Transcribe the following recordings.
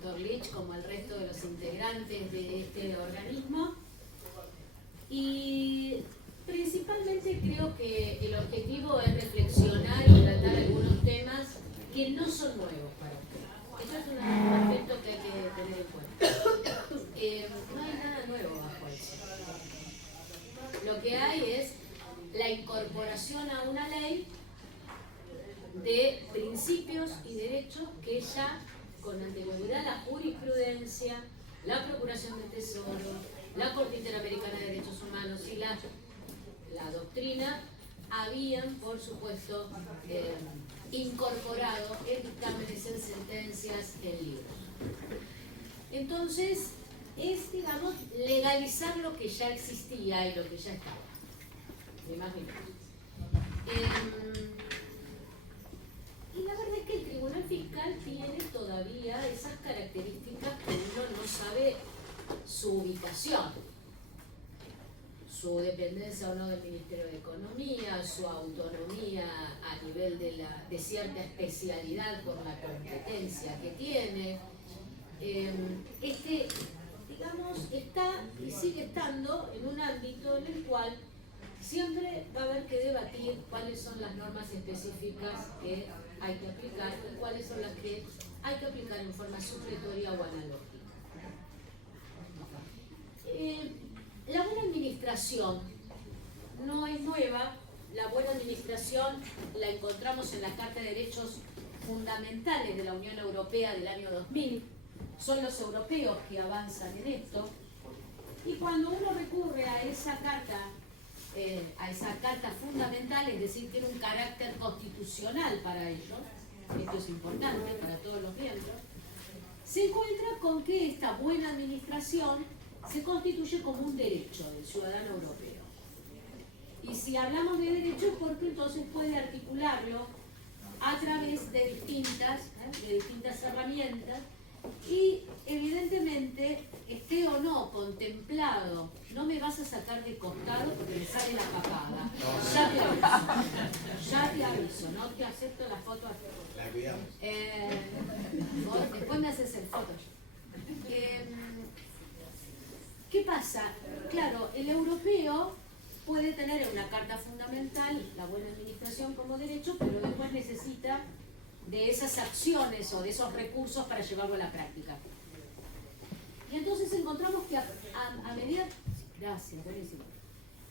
doctor Lich, como al resto de los integrantes de este organismo. Y principalmente creo que el objetivo es reflexionar y tratar algunos temas que no son nuevos para usted. Eso es un aspecto que hay que tener en cuenta. No hay nada nuevo bajo el sol. Lo que hay es la incorporación a una ley de principios y derechos que ya con anterioridad la jurisprudencia, la Procuración del Tesoro, la Corte Interamericana de Derechos Humanos y la doctrina habían, por supuesto, incorporado en dictámenes, en sentencias, en libros. Entonces, es, digamos, legalizar lo que ya existía y lo que ya estaba. Me imagino. Y la verdad es que el Tribunal Fiscal tiene todavía esas características que uno no sabe su ubicación, su dependencia o no del Ministerio de Economía, su autonomía a nivel de cierta especialidad por la competencia que tiene. Digamos, está y sigue estando en un ámbito en el cual siempre va a haber que debatir cuáles son las normas específicas que hay que aplicar y cuáles son las que hay que aplicar en forma supletoria o analógica. La buena administración no es nueva. La buena administración la encontramos en la Carta de Derechos Fundamentales de la Unión Europea del año 2000. Son los europeos que avanzan en esto. Y cuando uno recurre a esa carta fundamental, es decir, tiene un carácter constitucional para ellos, esto es importante para todos los miembros, se encuentra con que esta buena administración se constituye como un derecho del ciudadano europeo. Y si hablamos de derecho es porque entonces puede articularlo a través de distintas herramientas y evidentemente esté o no contemplado. No me vas a sacar de costado porque me sale la papada. Ya te aviso, no te acepto la foto. La cuidamos. Después me haces el foto. ¿Qué pasa? Claro, el europeo puede tener en una carta fundamental la buena administración como derecho, pero después necesita de esas acciones o de esos recursos para llevarlo a la práctica. Y entonces encontramos que a medida, gracias, buenísimo,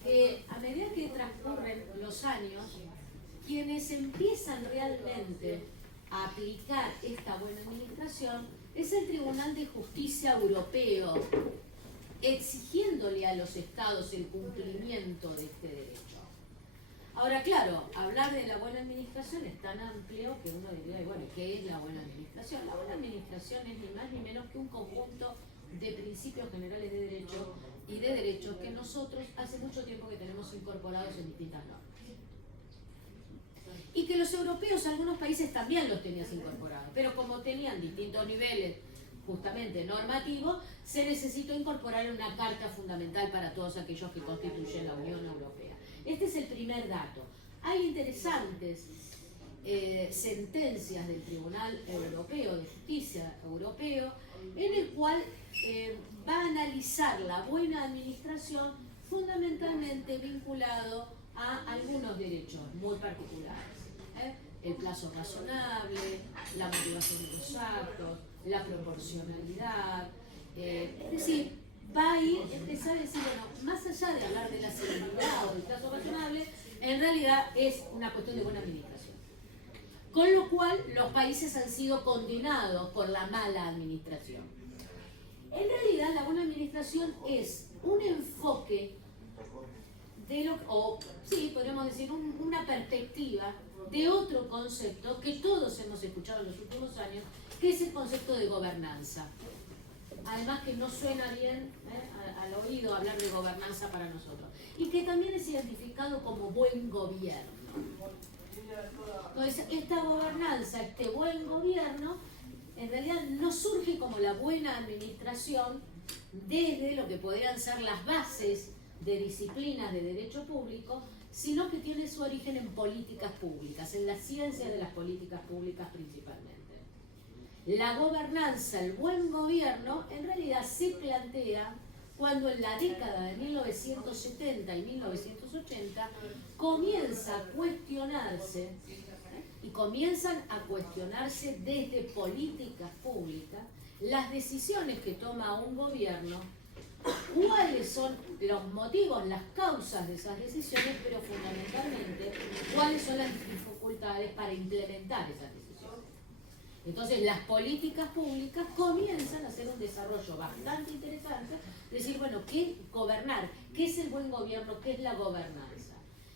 que a medida que transcurren los años, quienes empiezan realmente a aplicar esta buena administración es el Tribunal de Justicia Europeo, exigiéndole a los estados el cumplimiento de este derecho. Ahora, claro, hablar de la buena administración es tan amplio que uno diría, bueno, ¿qué es la buena administración? La buena administración es ni más ni menos que un conjunto de principios generales de derecho y de derechos que nosotros hace mucho tiempo que tenemos incorporados en distintas normas. Y que los europeos, algunos países también los tenían incorporados, pero como tenían distintos niveles justamente normativos, se necesitó incorporar en una carta fundamental para todos aquellos que constituyen la Unión Europea. Este es el primer dato. Hay interesantes sentencias del Tribunal Europeo de Justicia Europeo en el cual va a analizar la buena administración fundamentalmente vinculado a algunos derechos muy particulares. El plazo razonable, la motivación de los actos, la proporcionalidad, es decir, va a ir, empezar a decir, bueno, más allá de hablar de la celeridad o del plazo razonable, en realidad es una cuestión de buena administración. Con lo cual, los países han sido condenados por la mala administración. En realidad, la buena administración es un enfoque de lo, o sí, podríamos decir, una perspectiva de otro concepto que todos hemos escuchado en los últimos años, que es el concepto de gobernanza. Además que no suena bien al oído hablar de gobernanza para nosotros. Y que también es identificado como buen gobierno. Entonces, esta gobernanza, este buen gobierno, en realidad no surge como la buena administración desde lo que podrían ser las bases de disciplinas de derecho público, sino que tiene su origen en políticas públicas, en la ciencia de las políticas públicas principalmente. La gobernanza, el buen gobierno, en realidad se plantea cuando en la década de 1970 y 1980 comienza a cuestionarse y comienzan a cuestionarse desde políticas públicas las decisiones que toma un gobierno, cuáles son los motivos, las causas de esas decisiones, pero fundamentalmente cuáles son las dificultades para implementar esas decisiones. Entonces las políticas públicas comienzan a hacer un desarrollo bastante interesante, decir, bueno, ¿qué gobernar? ¿Qué es el buen gobierno? ¿Qué es la gobernanza?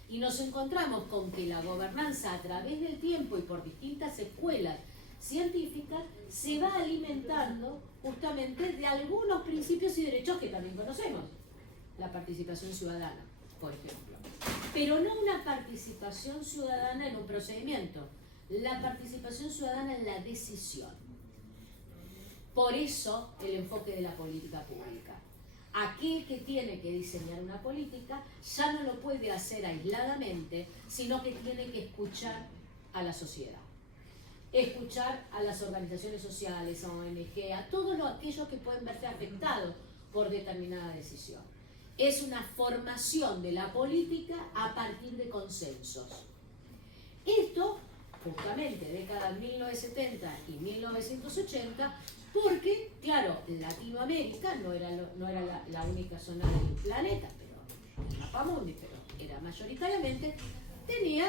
Y nos encontramos con que la gobernanza a través del tiempo y por distintas escuelas científicas se va alimentando justamente de algunos principios y derechos que también conocemos. La participación ciudadana, por ejemplo. Pero no una participación ciudadana en un procedimiento. La participación ciudadana en la decisión. Por eso el enfoque de la política pública. Aquel que tiene que diseñar una política ya no lo puede hacer aisladamente, sino que tiene que escuchar a la sociedad. Escuchar a las organizaciones sociales, a ONG, a todos aquellos que pueden verse afectados por determinada decisión. Es una formación de la política a partir de consensos. Esto justamente décadas 1970 y 1980, porque, claro, Latinoamérica no era la única zona del planeta, pero Mapamundi, pero era mayoritariamente, tenía,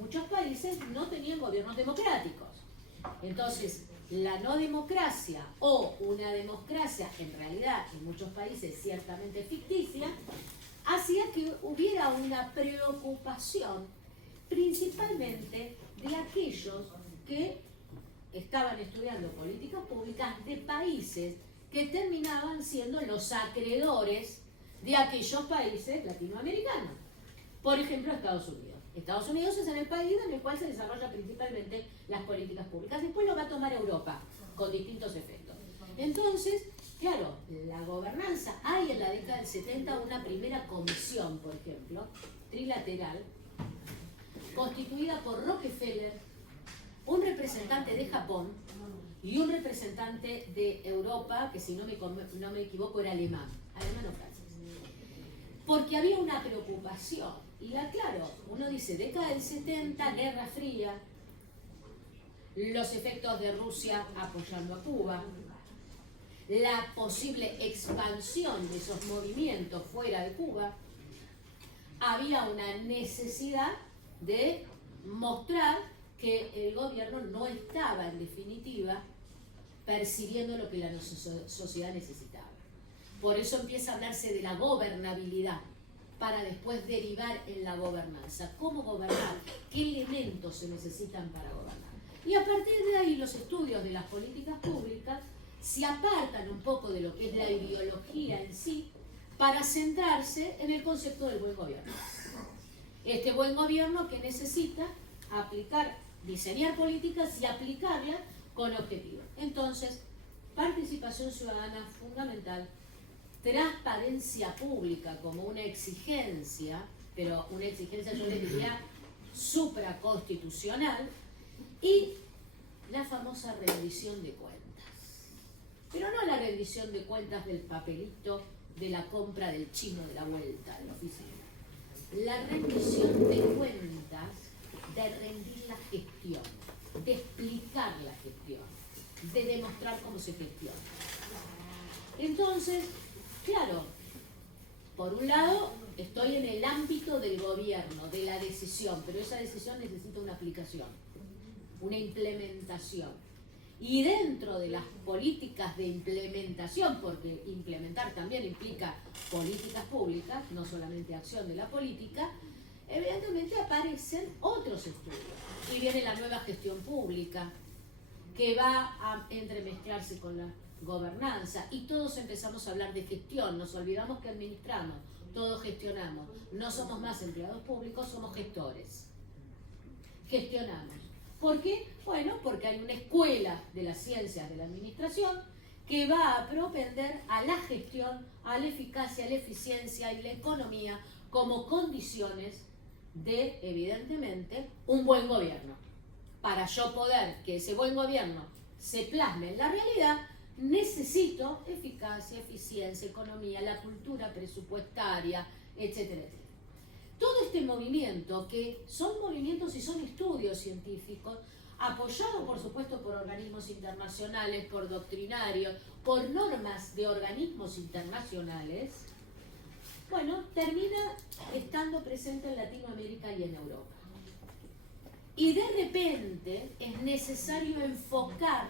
muchos países no tenían gobiernos democráticos. Entonces, la no democracia o una democracia, en realidad, en muchos países ciertamente ficticia, hacía que hubiera una preocupación principalmente de aquellos que estaban estudiando políticas públicas de países que terminaban siendo los acreedores de aquellos países latinoamericanos. Por ejemplo, Estados Unidos. Estados Unidos es el país en el cual se desarrollan principalmente las políticas públicas. Después lo va a tomar Europa, con distintos efectos. Entonces, claro, la gobernanza, hay en la década del 70 una primera comisión, por ejemplo, trilateral, constituida por Rockefeller, un representante de Japón y un representante de Europa, que si no me equivoco era alemán o francés. Porque había una preocupación, y claro, uno dice, década del 70, Guerra Fría, los efectos de Rusia apoyando a Cuba, la posible expansión de esos movimientos fuera de Cuba, había una necesidad de mostrar que el gobierno no estaba, en definitiva, percibiendo lo que la sociedad necesitaba. Por eso empieza a hablarse de la gobernabilidad, para después derivar en la gobernanza. ¿Cómo gobernar? ¿Qué elementos se necesitan para gobernar? Y a partir de ahí los estudios de las políticas públicas se apartan un poco de lo que es la ideología en sí, para centrarse en el concepto del buen gobierno. Este buen gobierno que necesita diseñar políticas y aplicarlas con objetivos. Entonces, participación ciudadana fundamental, transparencia pública como una exigencia, pero una exigencia yo le diría supraconstitucional, y la famosa rendición de cuentas. Pero no la rendición de cuentas del papelito de la compra del chino de la vuelta de la oficina. La rendición de cuentas de rendir la gestión, de explicar la gestión, de demostrar cómo se gestiona. Entonces, claro, por un lado estoy en el ámbito del gobierno, de la decisión, pero esa decisión necesita una aplicación, una implementación. Y dentro de las políticas de implementación, porque implementar también implica políticas públicas, no solamente acción de la política, evidentemente aparecen otros estudios. Y viene la nueva gestión pública, que va a entremezclarse con la gobernanza, y todos empezamos a hablar de gestión, nos olvidamos que administramos, todos gestionamos, no somos más empleados públicos, somos gestores. Gestionamos. ¿Por qué? Bueno, porque hay una escuela de las ciencias de la administración que va a propender a la gestión, a la eficacia, a la eficiencia y la economía como condiciones de, evidentemente, un buen gobierno. Para yo poder que ese buen gobierno se plasme en la realidad, necesito eficacia, eficiencia, economía, la cultura presupuestaria, etcétera, etcétera. Todo este movimiento, que son movimientos y son estudios científicos, apoyados por supuesto por organismos internacionales, por doctrinarios, por normas de organismos internacionales, bueno, termina estando presente en Latinoamérica y en Europa. Y de repente es necesario enfocar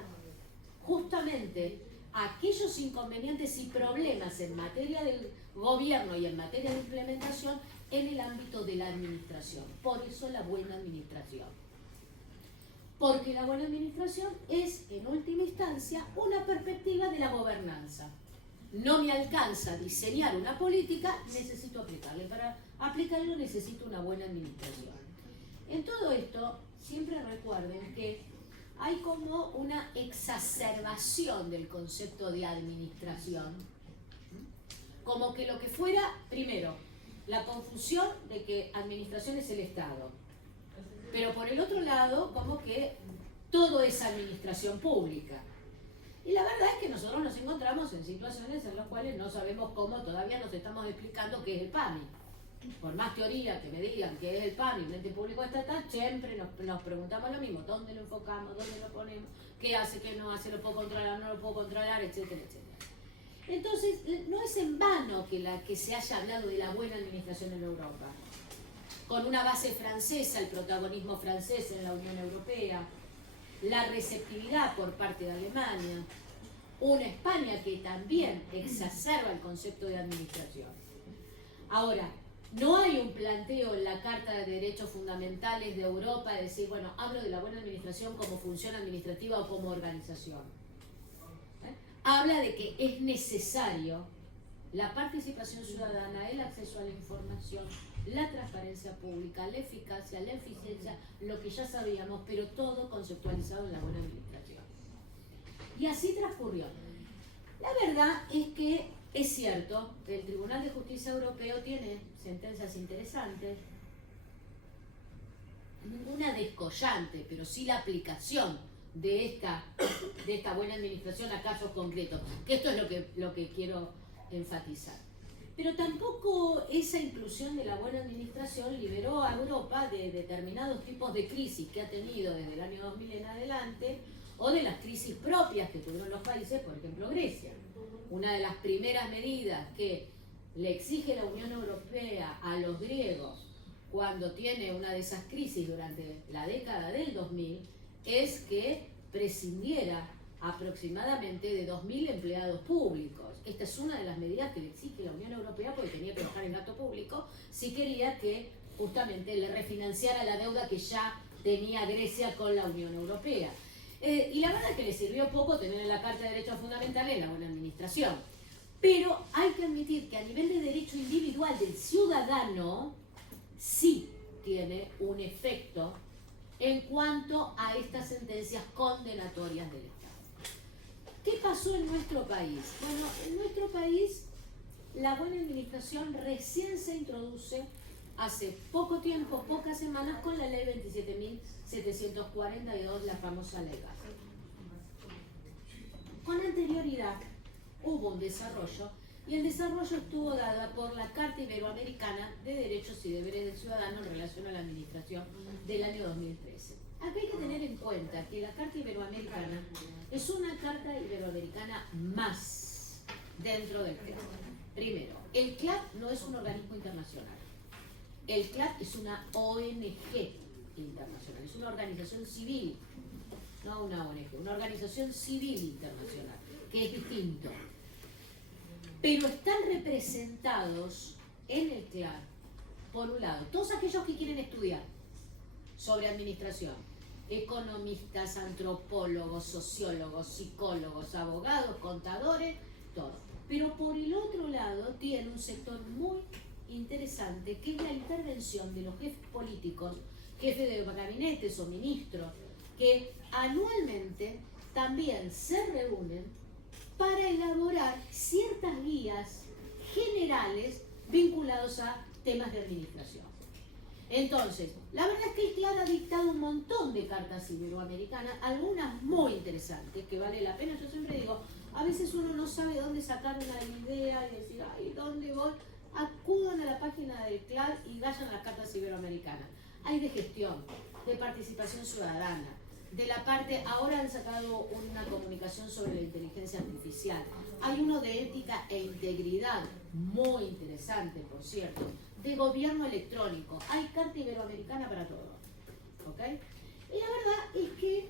justamente aquellos inconvenientes y problemas en materia del gobierno y en materia de implementación en el ámbito de la administración. Por eso la buena administración. Porque la buena administración es, en última instancia, una perspectiva de la gobernanza. No me alcanza diseñar una política, necesito aplicarla. Para aplicarlo necesito una buena administración. En todo esto, siempre recuerden que hay como una exacerbación del concepto de administración. Como que lo que fuera, primero, la confusión de que administración es el Estado. Pero por el otro lado, como que todo es administración pública. Y la verdad es que nosotros nos encontramos en situaciones en las cuales no sabemos cómo, todavía nos estamos explicando qué es el PAMI. Por más teoría que me digan qué es el PAMI, un ente público estatal, siempre nos preguntamos lo mismo: ¿dónde lo enfocamos? ¿Dónde lo ponemos? ¿Qué hace? ¿Qué no hace? ¿Lo puedo controlar? ¿No lo puedo controlar? Etcétera, etcétera. Entonces, no es en vano que se haya hablado de la buena administración en Europa. Con una base francesa, el protagonismo francés en la Unión Europea, la receptividad por parte de Alemania, una España que también exacerba el concepto de administración. Ahora, no hay un planteo en la Carta de Derechos Fundamentales de Europa de decir, bueno, hablo de la buena administración como función administrativa o como organización. Habla de que es necesario la participación ciudadana, el acceso a la información, la transparencia pública, la eficacia, la eficiencia, lo que ya sabíamos, pero todo conceptualizado en la buena administración. Y así transcurrió. La verdad es que es cierto que el Tribunal de Justicia Europeo tiene sentencias interesantes, ninguna descollante, pero sí la aplicación de esta buena administración a casos concretos, que esto es lo que quiero enfatizar. Pero tampoco esa inclusión de la buena administración liberó a Europa de determinados tipos de crisis que ha tenido desde el año 2000 en adelante, o de las crisis propias que tuvieron los países, por ejemplo Grecia. Una de las primeras medidas que le exige la Unión Europea a los griegos cuando tiene una de esas crisis durante la década del 2000 es que prescindiera aproximadamente de 2.000 empleados públicos. Esta es una de las medidas que le exige la Unión Europea porque tenía que bajar el gasto público si quería que justamente le refinanciara la deuda que ya tenía Grecia con la Unión Europea. Y la verdad es que le sirvió poco tener en la Carta de Derechos Fundamentales la buena administración. Pero hay que admitir que a nivel de derecho individual del ciudadano sí tiene un efecto en cuanto a estas sentencias condenatorias del Estado. ¿Qué pasó en nuestro país? Bueno, en nuestro país la buena administración recién se introduce hace poco tiempo, pocas semanas, con la ley 27.742, la famosa ley Básica. Con anterioridad hubo un desarrollo, y el desarrollo estuvo dado por la Carta Iberoamericana de Derechos y Deberes del Ciudadano en relación a la administración del año 2013. Aquí hay que tener en cuenta que la Carta Iberoamericana es una Carta Iberoamericana más dentro del CLAD. Primero, el CLAD no es un organismo internacional. El CLAD es una ONG internacional, es una organización civil, no una ONG, una organización civil internacional, que es distinto. Pero están representados en el CLAD, por un lado, todos aquellos que quieren estudiar sobre administración, economistas, antropólogos, sociólogos, psicólogos, abogados, contadores, todo. Pero por el otro lado tiene un sector muy interesante, que es la intervención de los jefes políticos, jefes de gabinetes o ministros, que anualmente también se reúnen para elaborar ciertas guías generales vinculados a temas de administración. Entonces, la verdad es que el CLAD ha dictado un montón de cartas iberoamericanas, algunas muy interesantes, que vale la pena. Yo siempre digo, a veces uno no sabe dónde sacar una idea y decir, ay, ¿dónde voy? Acudan a la página del CLAD y vayan a las cartas iberoamericanas. Hay de gestión, de participación ciudadana, de la parte, ahora han sacado una comunicación sobre la inteligencia artificial. Hay uno de ética e integridad, muy interesante, por cierto, de gobierno electrónico. Hay carta iberoamericana para todo. ¿Ok? Y la verdad es que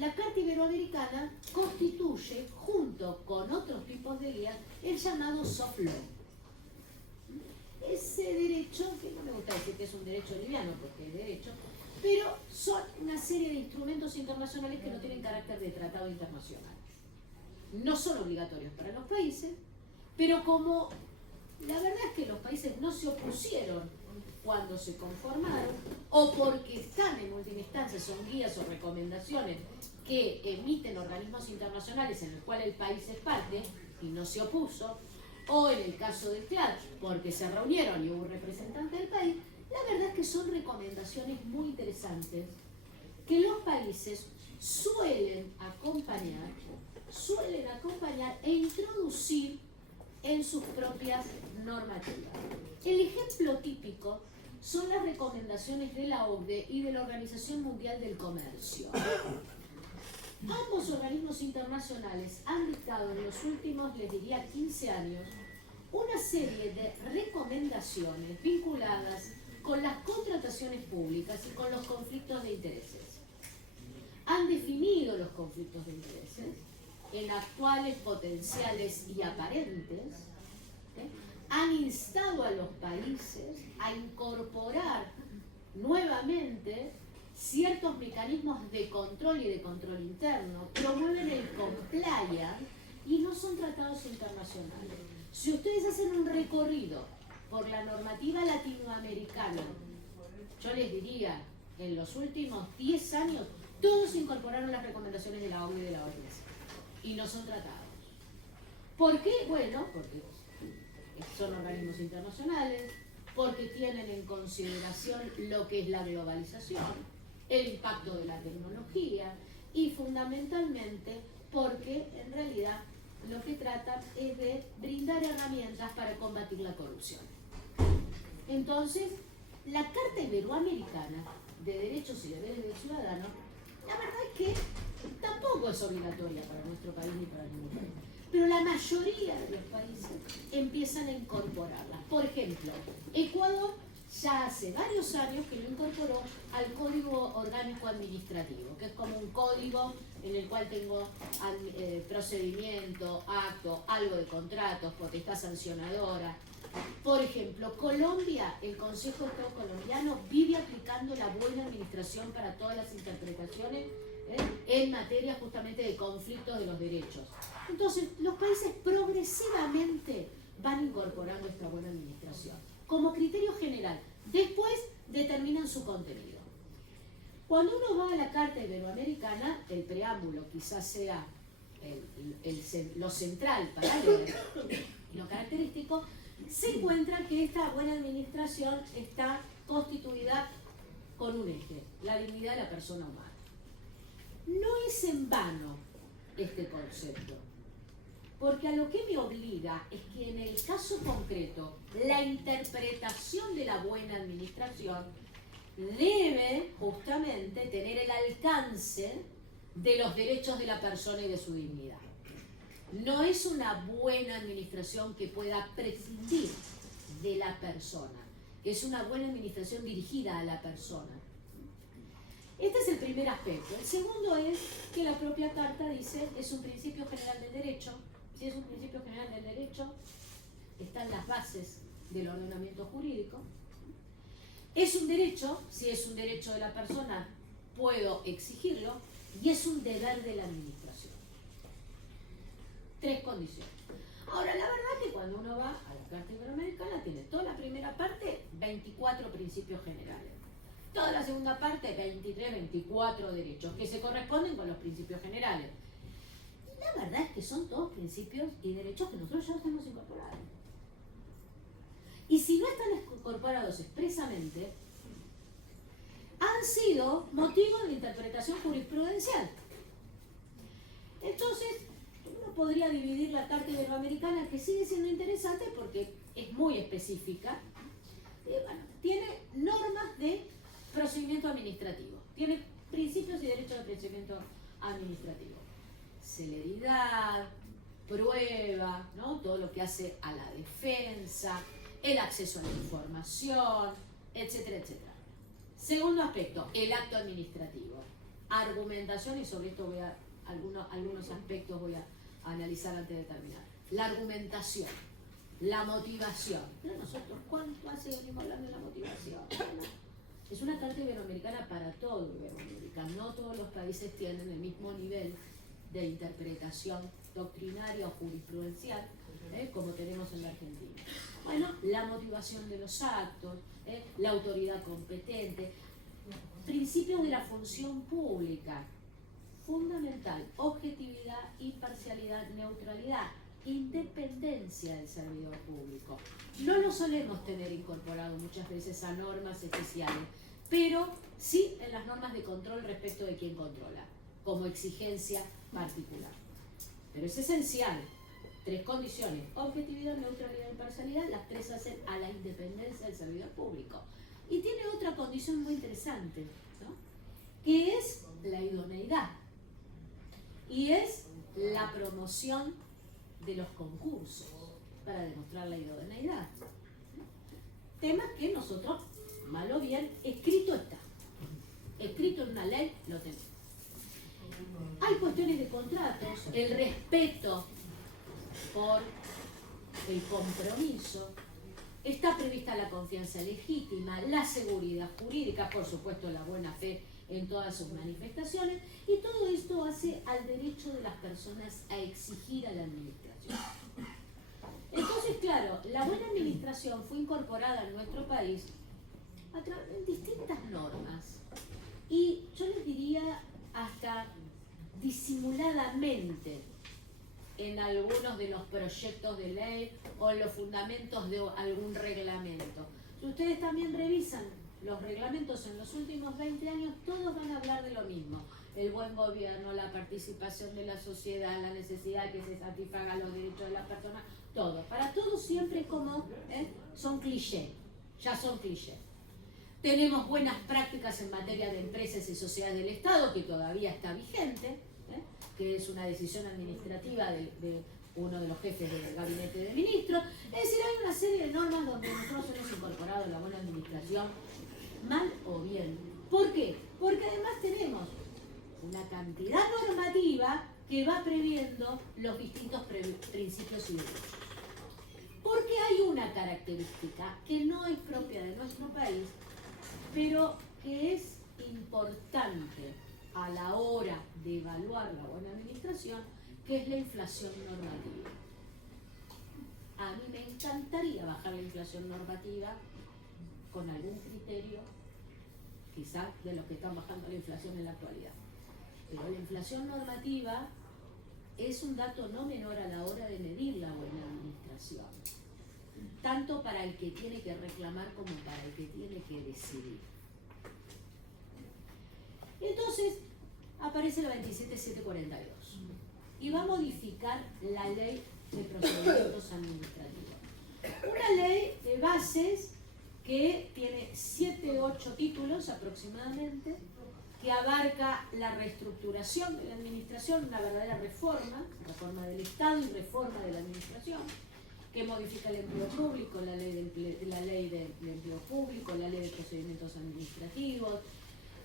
la carta iberoamericana constituye, junto con otros tipos de guías, el llamado soft law. Ese derecho, que no me gusta decir que es un derecho liviano, porque es derecho, pero son una serie de instrumentos internacionales que no tienen carácter de tratado internacional. No son obligatorios para los países, pero como la verdad es que los países no se opusieron cuando se conformaron, o porque están en última instancia, son guías o recomendaciones que emiten organismos internacionales en el cual el país es parte y no se opuso, o en el caso del CLAD, porque se reunieron y hubo un representante del país, la verdad es que son recomendaciones muy interesantes que los países suelen acompañar e introducir en sus propias normativas. El ejemplo típico son las recomendaciones de la OCDE y de la Organización Mundial del Comercio. Ambos organismos internacionales han dictado en los últimos, les diría, 15 años, una serie de recomendaciones vinculadas con las contrataciones públicas y con los conflictos de intereses. Han definido los conflictos de intereses en actuales, potenciales y aparentes. Han instado a los países a incorporar nuevamente ciertos mecanismos de control y de control interno, promueven el compliance y no son tratados internacionales. Si ustedes hacen un recorrido por la normativa latinoamericana, yo les diría, en los últimos 10 años, todos incorporaron las recomendaciones de la ONU y de la OMS y no son tratados. ¿Por qué? Bueno, porque son organismos internacionales, porque tienen en consideración lo que es la globalización, el impacto de la tecnología y fundamentalmente porque en realidad lo que tratan es de brindar herramientas para combatir la corrupción. Entonces, la Carta Iberoamericana de Derechos y Deberes del Ciudadano, la verdad es que tampoco es obligatoria para nuestro país ni para ningún país, pero la mayoría de los países empiezan a incorporarlas. Por ejemplo, Ecuador ya hace varios años que lo incorporó al Código Orgánico Administrativo, que es como un código en el cual tengo procedimiento, acto, algo de contratos, potestad sancionadora. Por ejemplo, Colombia, el Consejo de Estado colombiano vive aplicando la buena administración para todas las interpretaciones en materia justamente de conflictos de los derechos. Entonces, los países progresivamente van incorporando esta buena administración como criterio general. Después determinan su contenido. Cuando uno va a la Carta Iberoamericana, el preámbulo quizás sea lo central para leer, lo característico, se encuentra que esta buena administración está constituida con un eje, la dignidad de la persona humana. No es en vano este concepto, porque a lo que me obliga es que en el caso concreto, la interpretación de la buena administración debe justamente tener el alcance de los derechos de la persona y de su dignidad. No es una buena administración que pueda prescindir de la persona, es una buena administración dirigida a la persona. Este es el primer aspecto. El segundo es que la propia Carta dice es un principio general del derecho. Si es un principio general del derecho, están las bases del ordenamiento jurídico. Es un derecho, si es un derecho de la persona, puedo exigirlo, y es un deber de la administración. 3 condiciones. Ahora, la verdad es que cuando uno va a la Carta Iberoamericana, tiene toda la primera parte, 24 principios generales. Toda la segunda parte, 23, 24 derechos, que se corresponden con los principios generales. Y la verdad es que son todos principios y derechos que nosotros ya los hemos incorporado. Y si no están incorporados expresamente, han sido motivo de interpretación jurisprudencial. Entonces, uno podría dividir la Carta Iberoamericana, que sigue siendo interesante porque es muy específica. Bueno, tiene normas de procedimiento administrativo, tiene principios y derechos de procedimiento administrativo. Celeridad, prueba, ¿no? Todo lo que hace a la defensa, el acceso a la información, etcétera, etcétera. Segundo aspecto, el acto administrativo. Argumentación, y sobre esto voy a algunos aspectos voy a analizar antes de terminar. La argumentación, la motivación. Pero nosotros, ¿cuánto hace venimos hablando de la motivación? Bueno, es una Carta Iberoamericana para todo Iberoamérica. No todos los países tienen el mismo nivel de interpretación doctrinaria o jurisprudencial como tenemos en la Argentina. Bueno, la motivación de los actos, la autoridad competente, principios de la función pública, fundamental, objetividad, imparcialidad, neutralidad, independencia del servidor público. No lo solemos tener incorporado muchas veces a normas especiales, pero sí en las normas de control respecto de quién controla, como exigencia particular. Pero es esencial. 3 condiciones: objetividad, neutralidad, imparcialidad. Las 3 hacen a la independencia del servidor público. Y tiene otra condición muy interesante, ¿no? Que es la idoneidad. Y es la promoción de los concursos para demostrar la idoneidad. Tema que nosotros, mal o bien, escrito está. Escrito en una ley, lo tenemos. Hay cuestiones de contratos, el respeto por el compromiso, está prevista la confianza legítima, la seguridad jurídica, por supuesto la buena fe en todas sus manifestaciones, y todo esto hace al derecho de las personas a exigir a la administración. Entonces, claro, la buena administración fue incorporada en nuestro país en distintas normas, y yo les diría hasta disimuladamente en algunos de los proyectos de ley o en los fundamentos de algún reglamento. Si ustedes también revisan los reglamentos en los últimos 20 años, todos van a hablar de lo mismo: el buen gobierno, la participación de la sociedad, la necesidad de que se satisfagan los derechos de la persona, todo. Para todos siempre es como, son clichés, ya son clichés. Tenemos buenas prácticas en materia de empresas y sociedades del Estado, que todavía está vigente, que es una decisión administrativa de uno de los jefes del gabinete de ministros. Es decir, hay una serie de normas donde nosotros hemos incorporado la buena administración, mal o bien. ¿Por qué? Porque además tenemos una cantidad normativa que va previendo los distintos principios y derechos. Porque hay una característica que no es propia de nuestro país, pero que es importante a la hora de evaluar la buena administración, que es la inflación normativa. A mí me encantaría bajar la inflación normativa con algún criterio, quizás de los que están bajando la inflación en la actualidad. Pero la inflación normativa es un dato no menor a la hora de medir la buena administración, tanto para el que tiene que reclamar como para el que tiene que decidir. Entonces aparece la 27742 y va a modificar la ley de procedimientos administrativos. Una ley de bases que tiene 7 u 8 títulos aproximadamente, que abarca la reestructuración de la administración, una verdadera reforma del Estado y reforma de la administración, que modifica el empleo público, la ley de empleo público, la ley de procedimientos administrativos,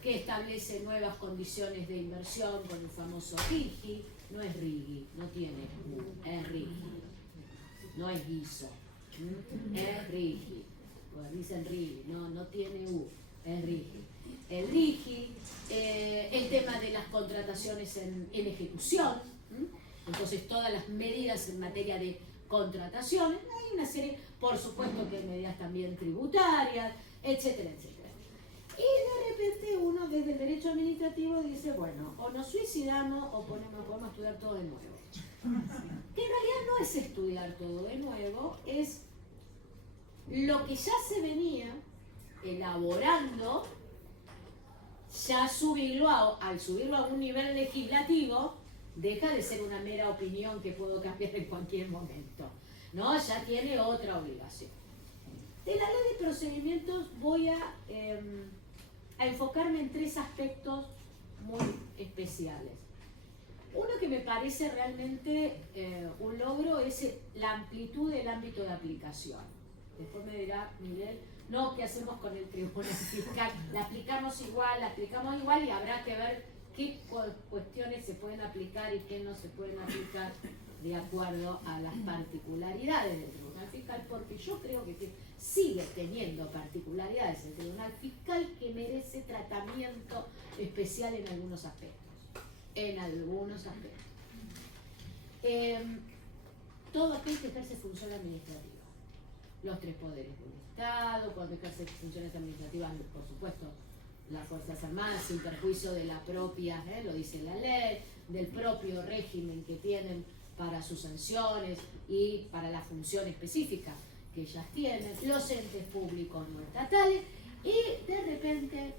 que establece nuevas condiciones de inversión con el famoso RIGI. No es RIGI, no tiene U, es RIGI, no es guiso, es RIGI, bueno, dicen RIGI, no tiene U, es RIGI. El RIGI, el tema de las contrataciones en ejecución, entonces todas las medidas en materia de contrataciones, hay una serie, por supuesto que hay medidas también tributarias, etcétera, etcétera. Y de repente uno desde el derecho administrativo dice, bueno, o nos suicidamos o podemos estudiar todo de nuevo. Que en realidad no es estudiar todo de nuevo, es lo que ya se venía elaborando ya al subirlo a un nivel legislativo, deja de ser una mera opinión que puedo cambiar en cualquier momento, ¿no? Ya tiene otra obligación. De la ley de procedimientos voy a enfocarme en 3 aspectos muy especiales. Uno que me parece realmente un logro es la amplitud del ámbito de aplicación. Después me dirá Miguel, no, ¿qué hacemos con el tribunal fiscal? La aplicamos igual y habrá que ver qué cuestiones se pueden aplicar y qué no se pueden aplicar de acuerdo a las particularidades del tribunal fiscal, porque yo creo que sigue teniendo particularidades el tribunal fiscal que merece tratamiento especial en algunos aspectos. Todo aquel que ejerce función administrativa, los 3 poderes del Estado, cuando ejerce funciones administrativas, por supuesto, las Fuerzas Armadas, sin perjuicio de la propia, lo dice la ley, del propio régimen que tienen para sus sanciones y para la función específica que ellas tienen, los entes públicos no estatales y de repente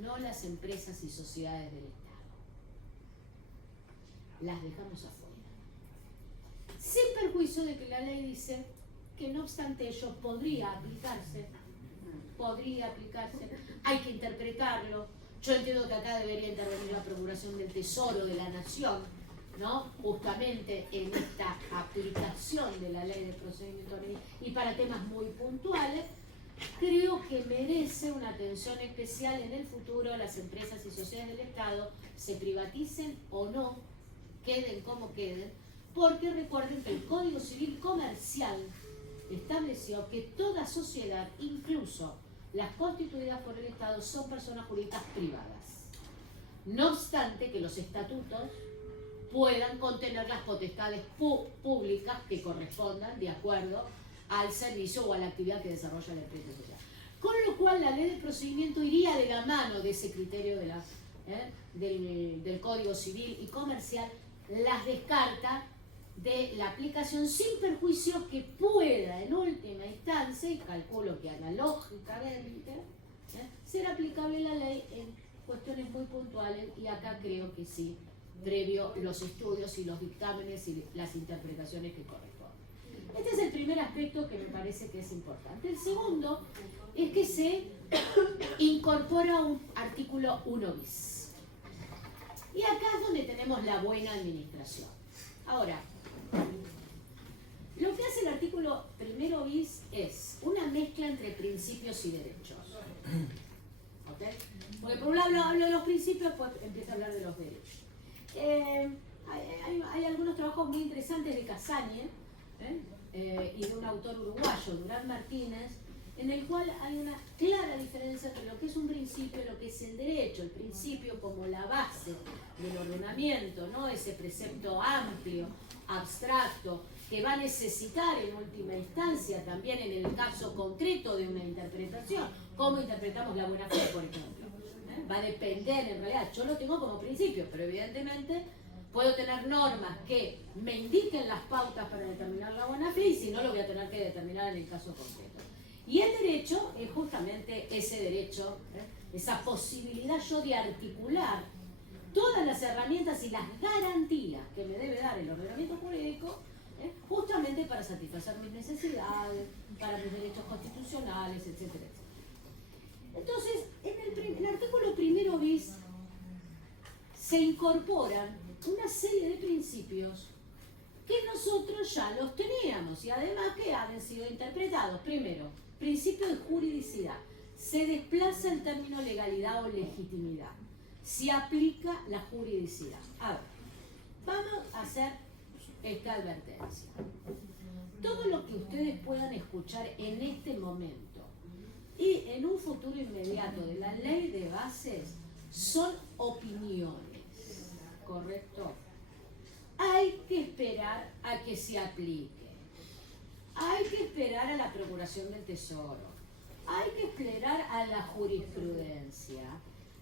no las empresas y sociedades del Estado. Las dejamos afuera. Sin perjuicio de que la ley dice que no obstante ello podría aplicarse, hay que interpretarlo. Yo entiendo que acá debería intervenir la Procuración del Tesoro de la Nación, ¿no? Justamente en esta aplicación de la ley de procedimiento y para temas muy puntuales, creo que merece una atención especial en el futuro. Las empresas y sociedades del Estado se privaticen o no, queden como queden, porque recuerden que el Código Civil Comercial estableció que toda sociedad, incluso las constituidas por el Estado, son personas jurídicas privadas. No obstante que los estatutos puedan contener las potestades públicas que correspondan de acuerdo al servicio o a la actividad que desarrolla la empresa social. Con lo cual la ley de procedimiento iría de la mano de ese criterio del Código Civil y Comercial, las descarta de la aplicación sin perjuicio que pueda en última instancia, y calculo que analógicamente, ser aplicable la ley en cuestiones muy puntuales, y acá creo que sí, previo los estudios y los dictámenes y las interpretaciones que corresponden. Este es el primer aspecto que me parece que es importante. El segundo es que se incorpora un artículo 1 bis. Y acá es donde tenemos la buena administración. Ahora, lo que hace el artículo 1 bis es una mezcla entre principios y derechos. ¿Okay? Porque por un lado hablo de los principios, pues empiezo a hablar de los derechos. Hay algunos trabajos muy interesantes de Casañe y de un autor uruguayo, Durán Martínez, en el cual hay una clara diferencia entre lo que es un principio y lo que es el derecho. El principio como la base del ordenamiento, ¿no? Ese precepto amplio, abstracto, que va a necesitar en última instancia también en el caso concreto de una interpretación. ¿Cómo interpretamos la buena fe, por ejemplo? Va a depender en realidad. Yo lo tengo como principio, pero evidentemente puedo tener normas que me indiquen las pautas para determinar la buena fe y si no lo voy a tener que determinar en el caso concreto. Y el derecho es justamente ese derecho, esa posibilidad yo de articular todas las herramientas y las garantías que me debe dar el ordenamiento jurídico, justamente para satisfacer mis necesidades, para mis derechos constitucionales, etcétera, etcétera. Entonces, en el artículo 1 bis se incorporan una serie de principios que nosotros ya los teníamos y además que han sido interpretados. Primero, principio de juridicidad. Se desplaza el término legalidad o legitimidad. Se aplica la juridicidad. A ver, vamos a hacer esta advertencia. Todo lo que ustedes puedan escuchar en este momento y en un futuro inmediato de la ley de bases son opiniones, ¿correcto? Hay que esperar a que se aplique. Hay que esperar a la Procuración del Tesoro. Hay que esperar a la jurisprudencia.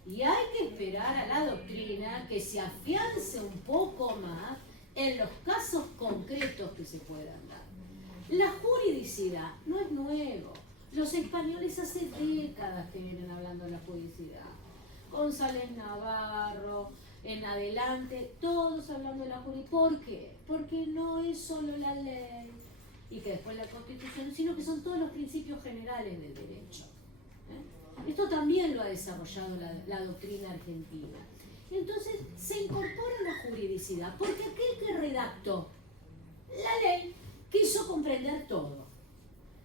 Y hay que esperar a la doctrina que se afiance un poco más en los casos concretos que se puedan dar. La juridicidad no es nuevo. Los españoles hace décadas que vienen hablando de la juridicidad. González Navarro, en adelante, todos hablando de la jurisdicción. ¿Por qué? Porque no es solo la ley y que después la Constitución, sino que son todos los principios generales del derecho. Esto también lo ha desarrollado la doctrina argentina. Entonces se incorpora la juridicidad, porque aquel que redactó la ley quiso comprender todo.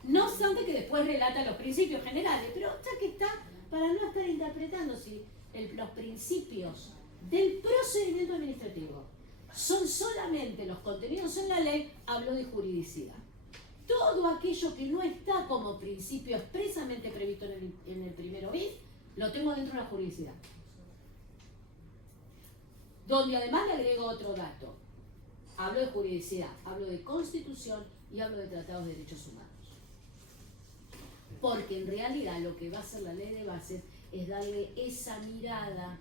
No obstante que después relata los principios generales, pero ya que está, para no estar interpretando si los principios del procedimiento administrativo son solamente los contenidos en la ley, hablo de juridicidad. Todo aquello que no está como principio expresamente previsto en el primero bis, lo tengo dentro de la juridicidad. Donde además le agrego otro dato. Hablo de juridicidad, hablo de constitución y hablo de tratados de derechos humanos. Porque en realidad lo que va a hacer la ley de bases es darle esa mirada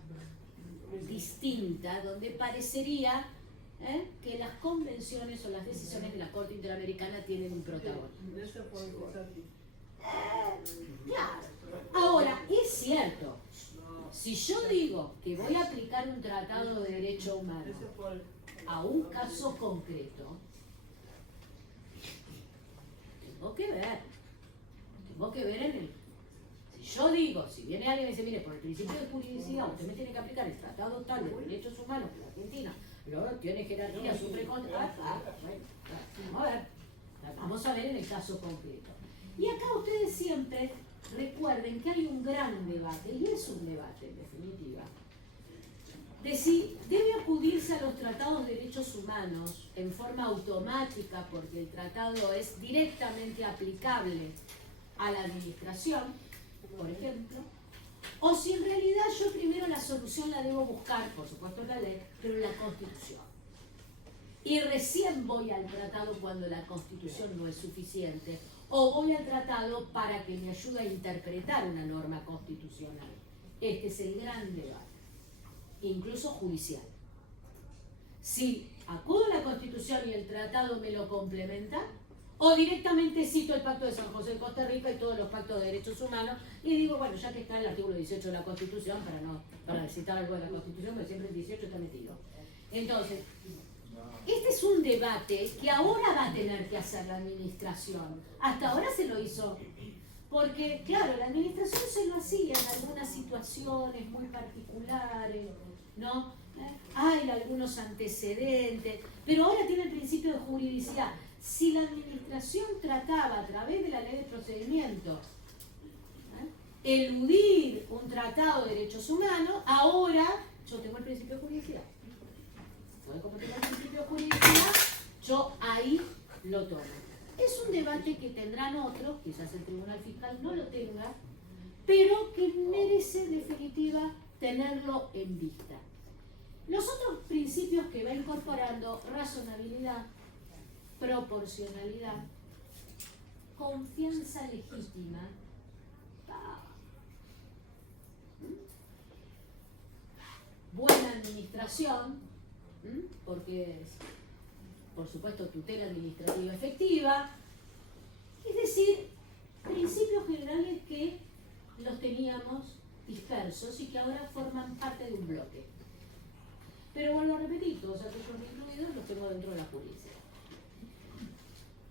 distinta, donde parecería que las convenciones o las decisiones de la Corte Interamericana tienen un protagonismo. Claro. Ahora, es cierto, si yo digo que voy a aplicar un tratado de derecho humano a un caso concreto, tengo que ver en el... Si yo digo, si viene alguien y dice, mire, por el principio de juridicidad, usted me tiene que aplicar el tratado tal de derechos humanos de la Argentina, pero tiene jerarquía, sufre contra... Vamos a ver en el caso concreto. Y acá ustedes siempre recuerden que hay un gran debate, y es un debate en definitiva, de si debe acudirse a los tratados de derechos humanos en forma automática, porque el tratado es directamente aplicable a la administración, por ejemplo, o si en realidad yo primero la solución la debo buscar, por supuesto en la ley, pero en la Constitución. Y recién voy al tratado cuando la Constitución no es suficiente, o voy al tratado para que me ayude a interpretar una norma constitucional. Este es el gran debate, incluso judicial. Si acudo a la Constitución y el tratado me lo complementa, o directamente cito el Pacto de San José de Costa Rica y todos los pactos de derechos humanos y digo, bueno, ya que está el artículo 18 de la Constitución, para citar algo de la Constitución, porque siempre el 18 está metido. Entonces, este es un debate que ahora va a tener que hacer la administración. Hasta ahora se lo hizo, porque, claro, la administración se lo hacía en algunas situaciones muy particulares, ¿no? Hay algunos antecedentes, pero ahora tiene el principio de juridicidad. Si la administración trataba a través de la ley de procedimiento eludir un tratado de derechos humanos, ahora yo tengo el principio de juridicidad. Entonces, como tengo el principio de juridicidad, yo ahí lo tomo. Es un debate que tendrán otros, quizás el Tribunal Fiscal no lo tenga, pero que merece en definitiva tenerlo en vista. Los otros principios que va incorporando, razonabilidad, proporcionalidad, confianza legítima, buena administración, porque es, por supuesto, tutela administrativa efectiva, es decir, principios generales que los teníamos dispersos y que ahora forman parte de un bloque. Pero vuelvo a repetir, todos aquellos incluidos los tengo dentro de la jurisdicción.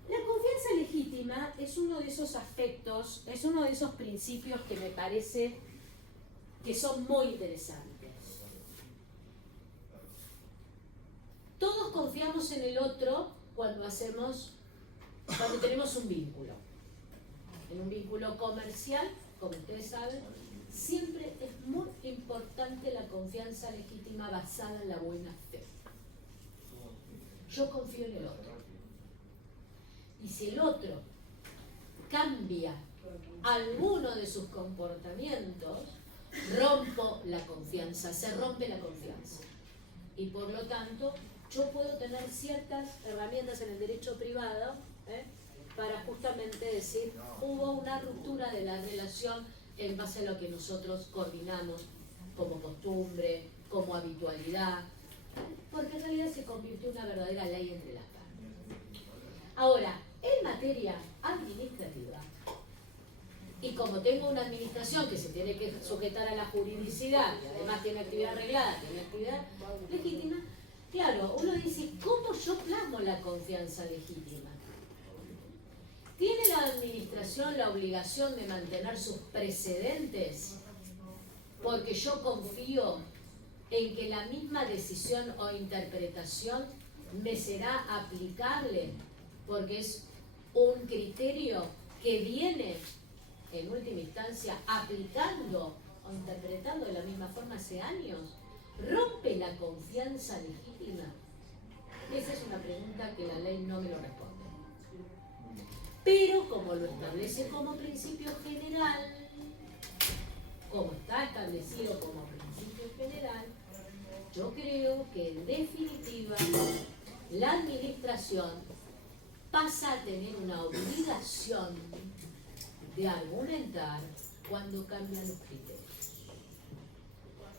La confianza legítima es uno de esos aspectos, es uno de esos principios que me parece que son muy interesantes. Todos confiamos en el otro cuando tenemos un vínculo. En un vínculo comercial, como ustedes saben, siempre es muy importante la confianza legítima basada en la buena fe. Yo confío en el otro. Y si el otro cambia alguno de sus comportamientos, rompo la confianza, se rompe la confianza. Y por lo tanto, yo puedo tener ciertas herramientas en el derecho privado para justamente decir, hubo una ruptura de la relación en base a lo que nosotros coordinamos como costumbre, como habitualidad, porque en realidad se convirtió en una verdadera ley entre las partes. Ahora, en materia administrativa y como tengo una administración que se tiene que sujetar a la juridicidad y además tiene actividad arreglada, tiene actividad legítima, claro, uno dice, ¿cómo yo plasmo la confianza legítima? ¿Tiene la administración la obligación de mantener sus precedentes? Porque yo confío en que la misma decisión o interpretación me será aplicable, porque es un criterio que viene, en última instancia, aplicando o interpretando de la misma forma hace años. ¿Rompe la confianza legítima? Esa es una pregunta que la ley no me lo responde. Pero como lo establece como principio general, como está establecido como principio general, yo creo que en definitiva la administración pasa a tener una obligación de argumentar cuando cambian los criterios.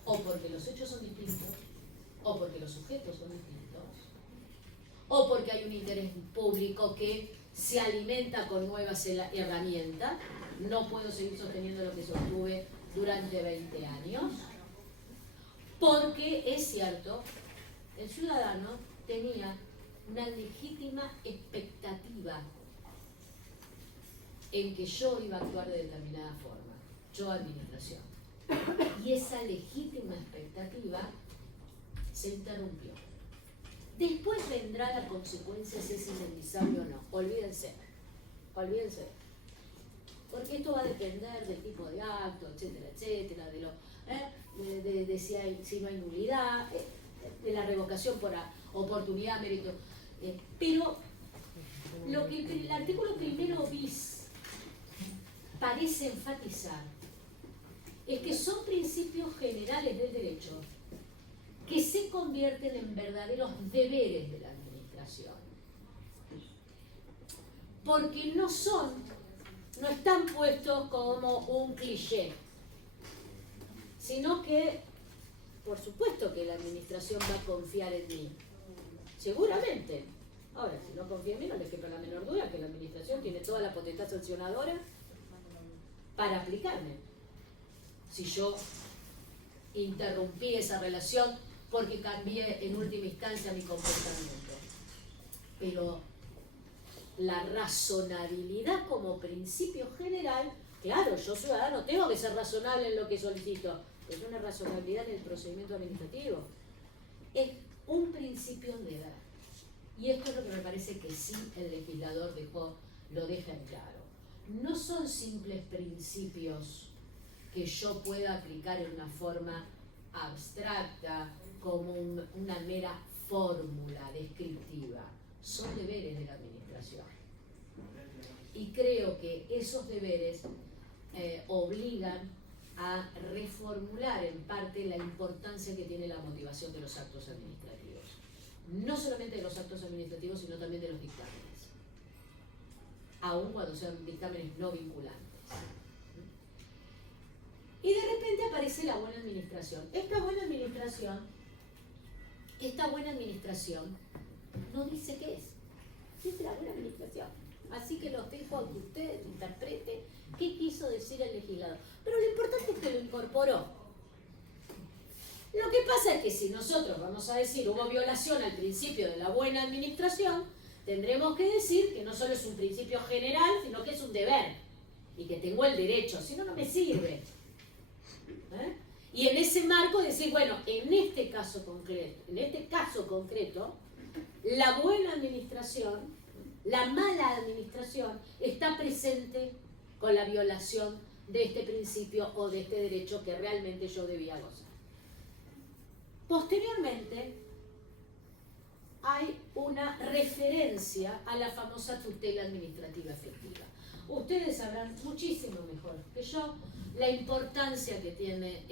O porque los hechos son distintos, o porque los sujetos son distintos, o porque hay un interés público que se alimenta con nuevas herramientas. No puedo seguir sosteniendo lo que sostuve durante 20 años, porque es cierto, el ciudadano tenía una legítima expectativa en que yo iba a actuar de determinada forma, yo administración. Y esa legítima expectativa se interrumpió. Después vendrá la consecuencia si es indemnizable o no. Olvídense. Porque esto va a depender del tipo de acto, etcétera, etcétera, de si no hay nulidad, de la revocación por oportunidad, mérito. Pero lo que el artículo primero bis parece enfatizar es que son principios generales del derecho que se convierten en verdaderos deberes de la administración. Porque no están puestos como un cliché, sino que, por supuesto que la administración va a confiar en mí, seguramente. Ahora, si no confía en mí, no les quepa la menor duda que la administración tiene toda la potestad sancionadora para aplicarme. Si yo interrumpí esa relación porque cambié en última instancia mi comportamiento. Pero la razonabilidad como principio general, claro, yo ciudadano tengo que ser razonable en lo que solicito, pero es una razonabilidad en el procedimiento administrativo. Es un principio de deber. Y esto es lo que me parece que sí el legislador lo deja en claro. No son simples principios que yo pueda aplicar en una forma abstracta, como una mera fórmula descriptiva. Son deberes de la administración. Y creo que esos deberes obligan a reformular en parte la importancia que tiene la motivación de los actos administrativos. No solamente de los actos administrativos, sino también de los dictámenes. Aun cuando sean dictámenes no vinculantes. Y de repente aparece la buena administración. Esta buena administración no dice qué es. Dice la buena administración. Así que los dejo a que ustedes interpreten qué quiso decir el legislador. Pero lo importante es que lo incorporó. Lo que pasa es que si nosotros vamos a decir hubo violación al principio de la buena administración, tendremos que decir que no solo es un principio general, sino que es un deber. Y que tengo el derecho, si no, no me sirve. Y en ese marco decir, bueno, en este caso concreto, la buena administración, la mala administración está presente con la violación de este principio o de este derecho que realmente yo debía gozar. Posteriormente, hay una referencia a la famosa tutela administrativa efectiva. Ustedes sabrán muchísimo mejor que yo la importancia que tiene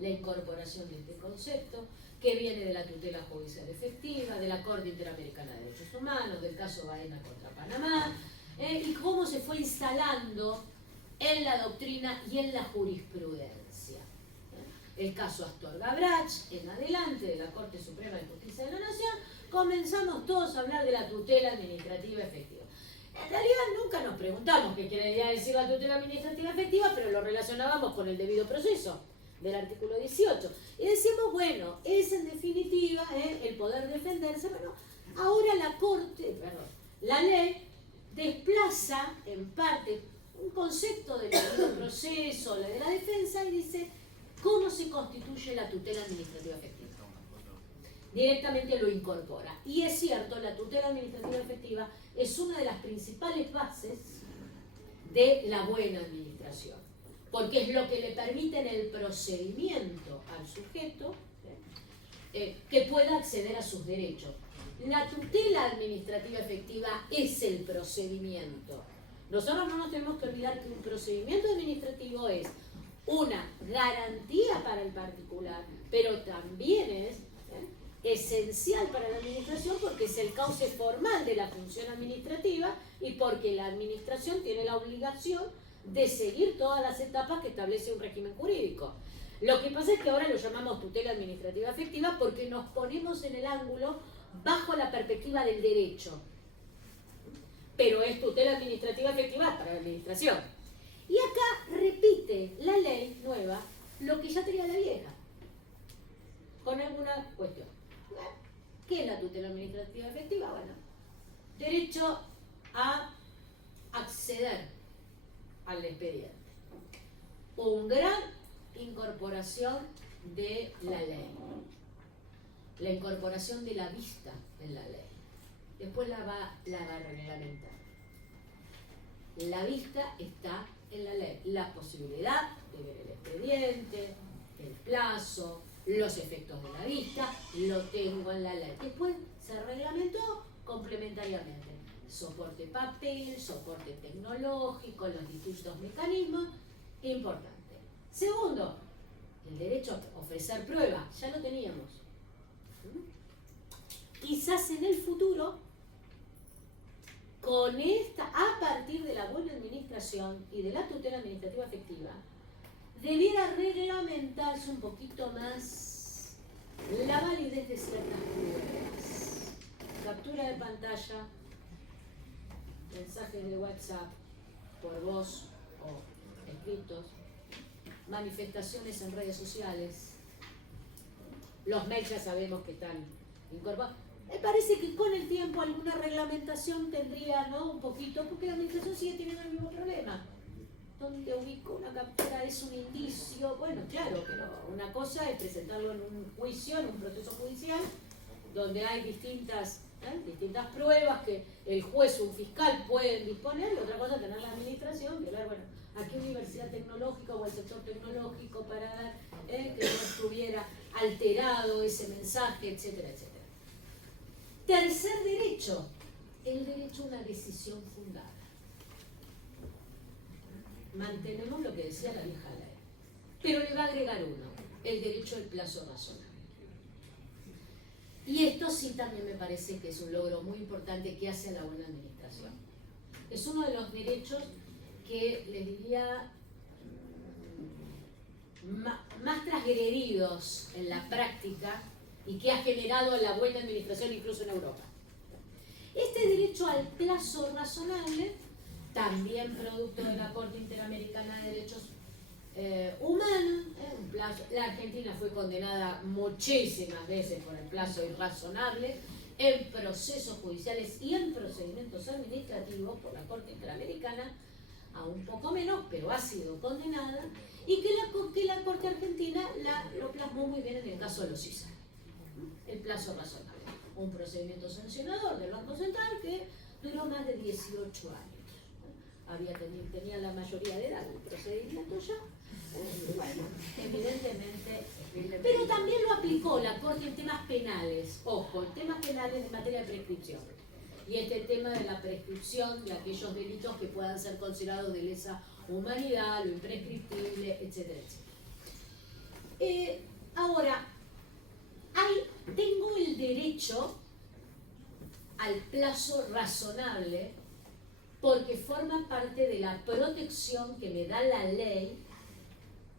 la incorporación de este concepto, que viene de la tutela judicial efectiva, de la Corte Interamericana de Derechos Humanos, del caso Baena contra Panamá, y cómo se fue instalando en la doctrina y en la jurisprudencia. El caso Astorga Brach, en adelante, de la Corte Suprema de Justicia de la Nación, comenzamos todos a hablar de la tutela administrativa efectiva. En realidad nunca nos preguntamos qué quería decir la tutela administrativa efectiva, pero lo relacionábamos con el debido proceso del artículo 18. Y decíamos, bueno, es en definitiva el poder defenderse. Bueno, ahora la ley desplaza en parte un concepto del debido proceso, la de la defensa, y dice cómo se constituye la tutela administrativa efectiva. Directamente lo incorpora. Y es cierto, la tutela administrativa efectiva es una de las principales bases de la buena administración, porque es lo que le permite en el procedimiento al sujeto que pueda acceder a sus derechos. La tutela administrativa efectiva es el procedimiento. Nosotros no nos tenemos que olvidar que un procedimiento administrativo es una garantía para el particular, pero también es esencial para la administración porque es el cauce formal de la función administrativa y porque la administración tiene la obligación de seguir todas las etapas que establece un régimen jurídico. Lo que pasa es que ahora lo llamamos tutela administrativa efectiva porque nos ponemos en el ángulo bajo la perspectiva del derecho. Pero es tutela administrativa efectiva para la administración. Y acá repite la ley nueva lo que ya tenía la vieja, con alguna cuestión. ¿Qué es la tutela administrativa efectiva? Bueno, derecho a acceder al expediente. Una gran incorporación de la ley. La incorporación de la vista en la ley. Después la va a reglamentar. La vista está en la ley. La posibilidad de ver el expediente, el plazo, los efectos de la vista, lo tengo en la ley. Después se reglamentó complementariamente. Soporte papel, soporte tecnológico, los distintos mecanismos, importante. Segundo, el derecho a ofrecer pruebas, ya lo teníamos. Quizás en el futuro, a partir de la buena administración y de la tutela administrativa efectiva, debiera reglamentarse un poquito más la validez de ciertas pruebas. Captura de pantalla, mensajes de WhatsApp por voz o escritos, manifestaciones en redes sociales, los mails ya sabemos que están incorporados. Me parece que con el tiempo alguna reglamentación tendría, ¿no? Un poquito, porque la administración sigue teniendo el mismo problema. ¿Dónde ubico una captura? ¿Es un indicio? Bueno, claro, pero una cosa es presentarlo en un juicio, en un proceso judicial, donde hay distintas pruebas que el juez o un fiscal pueden disponer, y otra cosa es tener la administración, que ver, bueno, a qué universidad tecnológica o el sector tecnológico para dar que no estuviera alterado ese mensaje, etcétera, etcétera. Tercer derecho, el derecho a una decisión fundada. Mantenemos lo que decía la vieja ley, pero le va a agregar uno, el derecho al plazo razonable. Y esto sí también me parece que es un logro muy importante que hace a la buena administración. Es uno de los derechos que les diría más transgredidos en la práctica y que ha generado la buena administración incluso en Europa. Este derecho al plazo razonable, también producto de la Corte Interamericana de Derechos Humanos, la Argentina fue condenada muchísimas veces por el plazo irrazonable en procesos judiciales y en procedimientos administrativos por la Corte Interamericana, aún poco menos, pero ha sido condenada, y que la Corte Argentina lo plasmó muy bien en el caso de los CISAR. El plazo razonable. Un procedimiento sancionador del Banco Central que duró más de 18 años. Tenía la mayoría de edad el procedimiento ya. Bueno, evidentemente. Pero también lo aplicó la Corte en temas penales. Ojo, en temas penales en materia de prescripción. Y este tema de la prescripción de aquellos delitos que puedan ser considerados de lesa humanidad, lo imprescriptible, etcétera, etcétera. Ahora, tengo el derecho al plazo razonable porque forma parte de la protección que me da la ley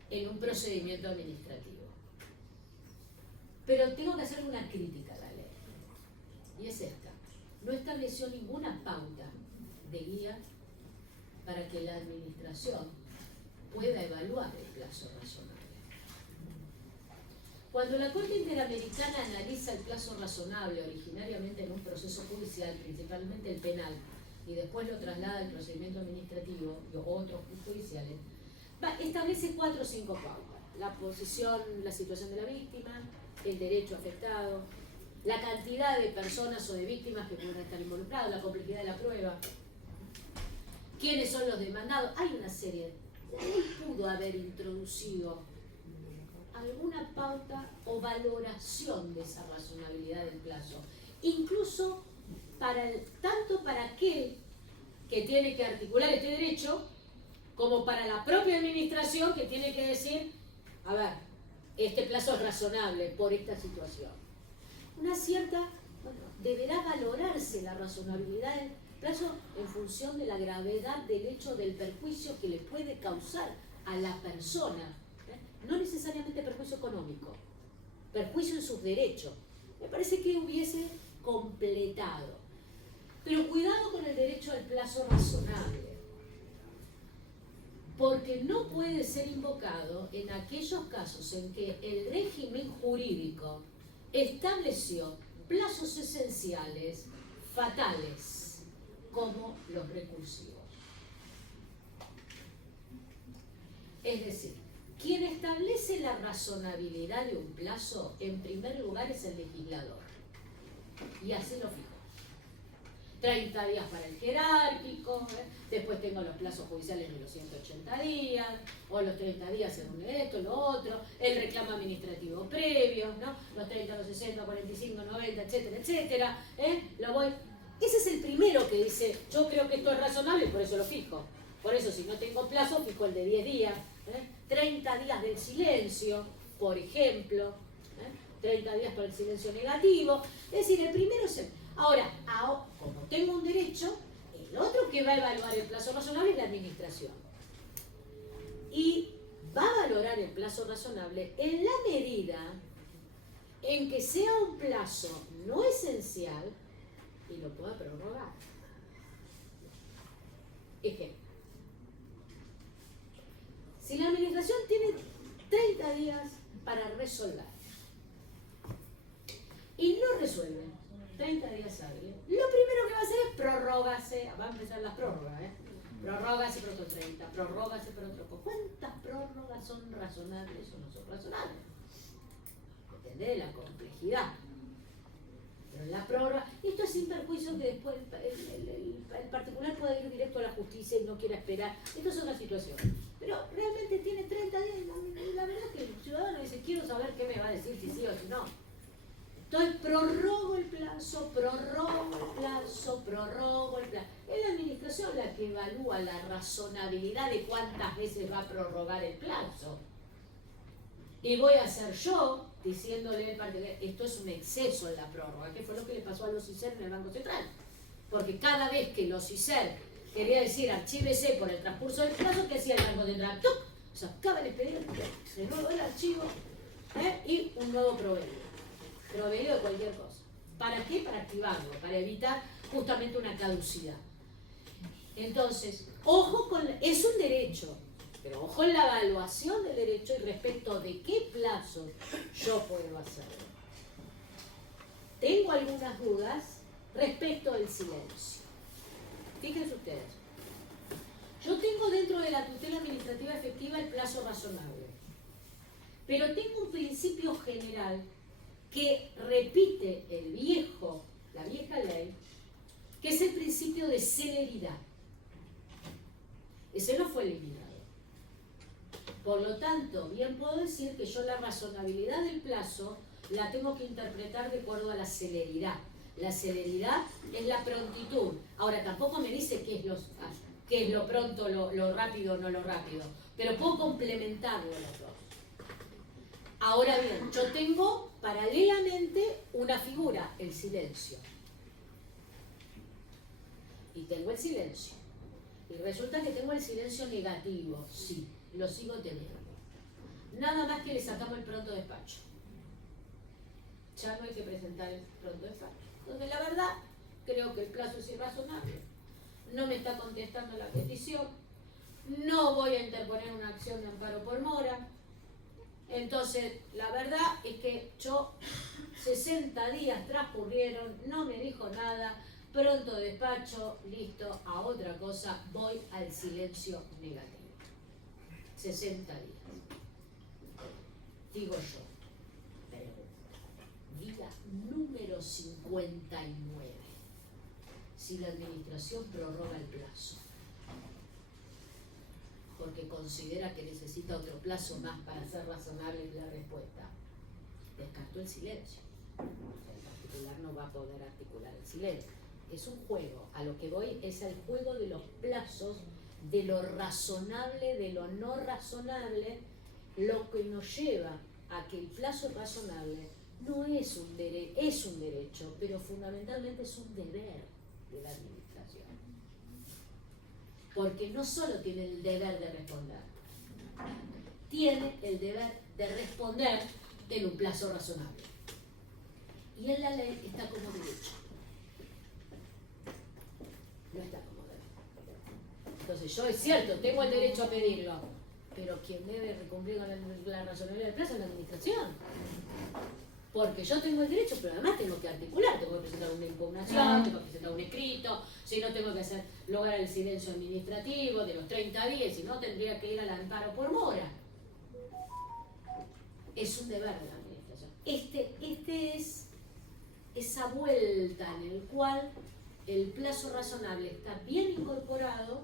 en un procedimiento administrativo. Pero tengo que hacer una crítica a la ley, y es esta. No estableció ninguna pauta de guía para que la administración pueda evaluar el plazo razonable. Cuando la Corte Interamericana analiza el plazo razonable originariamente en un proceso judicial, principalmente el penal, y después lo traslada al procedimiento administrativo y otros judiciales, establece 4 o 5 pautas: la posición, la situación de la víctima, el derecho afectado, la cantidad de personas o de víctimas que pueden estar involucradas, la complejidad de la prueba, quiénes son los demandados. Hay una serie. Él pudo haber introducido alguna pauta o valoración de esa razonabilidad del plazo, incluso tanto para aquel que tiene que articular este derecho, como para la propia administración que tiene que decir, a ver, este plazo es razonable por esta situación. Deberá valorarse la razonabilidad del plazo en función de la gravedad del hecho del perjuicio que le puede causar a la persona. No necesariamente perjuicio económico, perjuicio en sus derechos. Me parece que hubiese completado. Pero cuidado con el derecho al plazo razonable, porque no puede ser invocado en aquellos casos en que el régimen jurídico estableció plazos esenciales fatales, como los recursivos. Es decir, quien establece la razonabilidad de un plazo, en primer lugar, es el legislador. Y así lo fijó. 30 días para el jerárquico, después tengo los plazos judiciales de los 180 días, o los 30 días según esto, lo otro, el reclamo administrativo previo, ¿no? Los 30, los 60, 45, 90, etcétera, etcétera. Ese es el primero que dice, yo creo que esto es razonable y por eso lo fijo. Por eso, si no tengo plazo, fijo el de 10 días. 30 días del silencio, por ejemplo. 30 días para el silencio negativo. Es decir, el primero es el... Ahora, como tengo un derecho, el otro que va a evaluar el plazo razonable es la administración. Y va a valorar el plazo razonable en la medida en que sea un plazo no esencial y lo pueda prorrogar. Ejemplo. Si la administración tiene 30 días para resolver y no resuelve 30 días hábiles, lo primero que va a hacer es prorrogarse. Va a empezar las prórrogas, prorrógase por otro 30, prorrógase por otro. ¿Cuántas prórrogas son razonables o no son razonables? Depende de la complejidad. Pero en la prórroga, esto es sin perjuicio que después el particular pueda ir directo a la justicia y no quiera esperar. Esto es otra situación. Pero realmente tiene 30 días y la verdad es que el ciudadano dice, quiero saber qué me va a decir, si sí o si no. Entonces prorrogo el plazo, prorrogo el plazo, prorrogo el plazo. Es la administración la que evalúa la razonabilidad de cuántas veces va a prorrogar el plazo. Y voy a ser yo diciéndole al particular, esto es un exceso en la prórroga, que fue lo que le pasó a los ICER en el Banco Central. Porque cada vez que los ICER quería decir archívese por el transcurso del plazo, ¿qué hacía el Banco Central? ¡Tuc! Sacaba el expediente, de nuevo el archivo y un nuevo proveído de cualquier cosa. ¿Para qué? Para activarlo, para evitar justamente una caducidad. Entonces, ojo con... es un derecho, pero ojo en la evaluación del derecho y respecto de qué plazos yo puedo hacerlo. Tengo algunas dudas respecto del silencio. Fíjense ustedes. Yo tengo dentro de la tutela administrativa efectiva el plazo razonable, pero tengo un principio general que repite la vieja ley, que es el principio de celeridad. Ese no fue eliminado. Por lo tanto, bien puedo decir que yo la razonabilidad del plazo la tengo que interpretar de acuerdo a la celeridad. La celeridad es la prontitud. Ahora, tampoco me dice qué es lo pronto, lo rápido o no lo rápido, pero puedo complementarlo los dos. Ahora bien, yo tengo paralelamente una figura, el silencio. Y tengo el silencio. Y resulta que tengo el silencio negativo, sí, lo sigo teniendo. Nada más que le sacamos el pronto despacho. Ya no hay que presentar el pronto despacho. Entonces, la verdad, creo que el plazo es irrazonable. no me está contestando la petición, no voy a interponer una acción de amparo por mora. Entonces, la verdad es que 60 días transcurrieron, no me dijo nada, pronto despacho, listo, a otra cosa, voy al silencio negativo. 60 días. Digo yo, día número 59, si la administración prorroga el plazo, porque considera que necesita otro plazo más para hacer razonable la respuesta, descartó el silencio. El particular no va a poder articular el silencio. Es un juego, a lo que voy es el juego de los plazos, de lo razonable, de lo no razonable, lo que nos lleva a que el plazo razonable no es un derecho, es un derecho, pero fundamentalmente es un deber de la administración. Porque no solo tiene el deber de responder, tiene el deber de responder en un plazo razonable. Y en la ley está como derecho. No está como deber. Entonces yo, es cierto, tengo el derecho a pedirlo, pero quien debe cumplir con la razonabilidad del plazo es la administración. Porque yo tengo el derecho, pero además tengo que articular, tengo que presentar una impugnación, tengo que presentar un escrito, si no tengo que hacer lograr el silencio administrativo de los 30 días, si no tendría que ir al amparo por mora. Es un deber de la administración. Este es esa vuelta en el cual el plazo razonable está bien incorporado,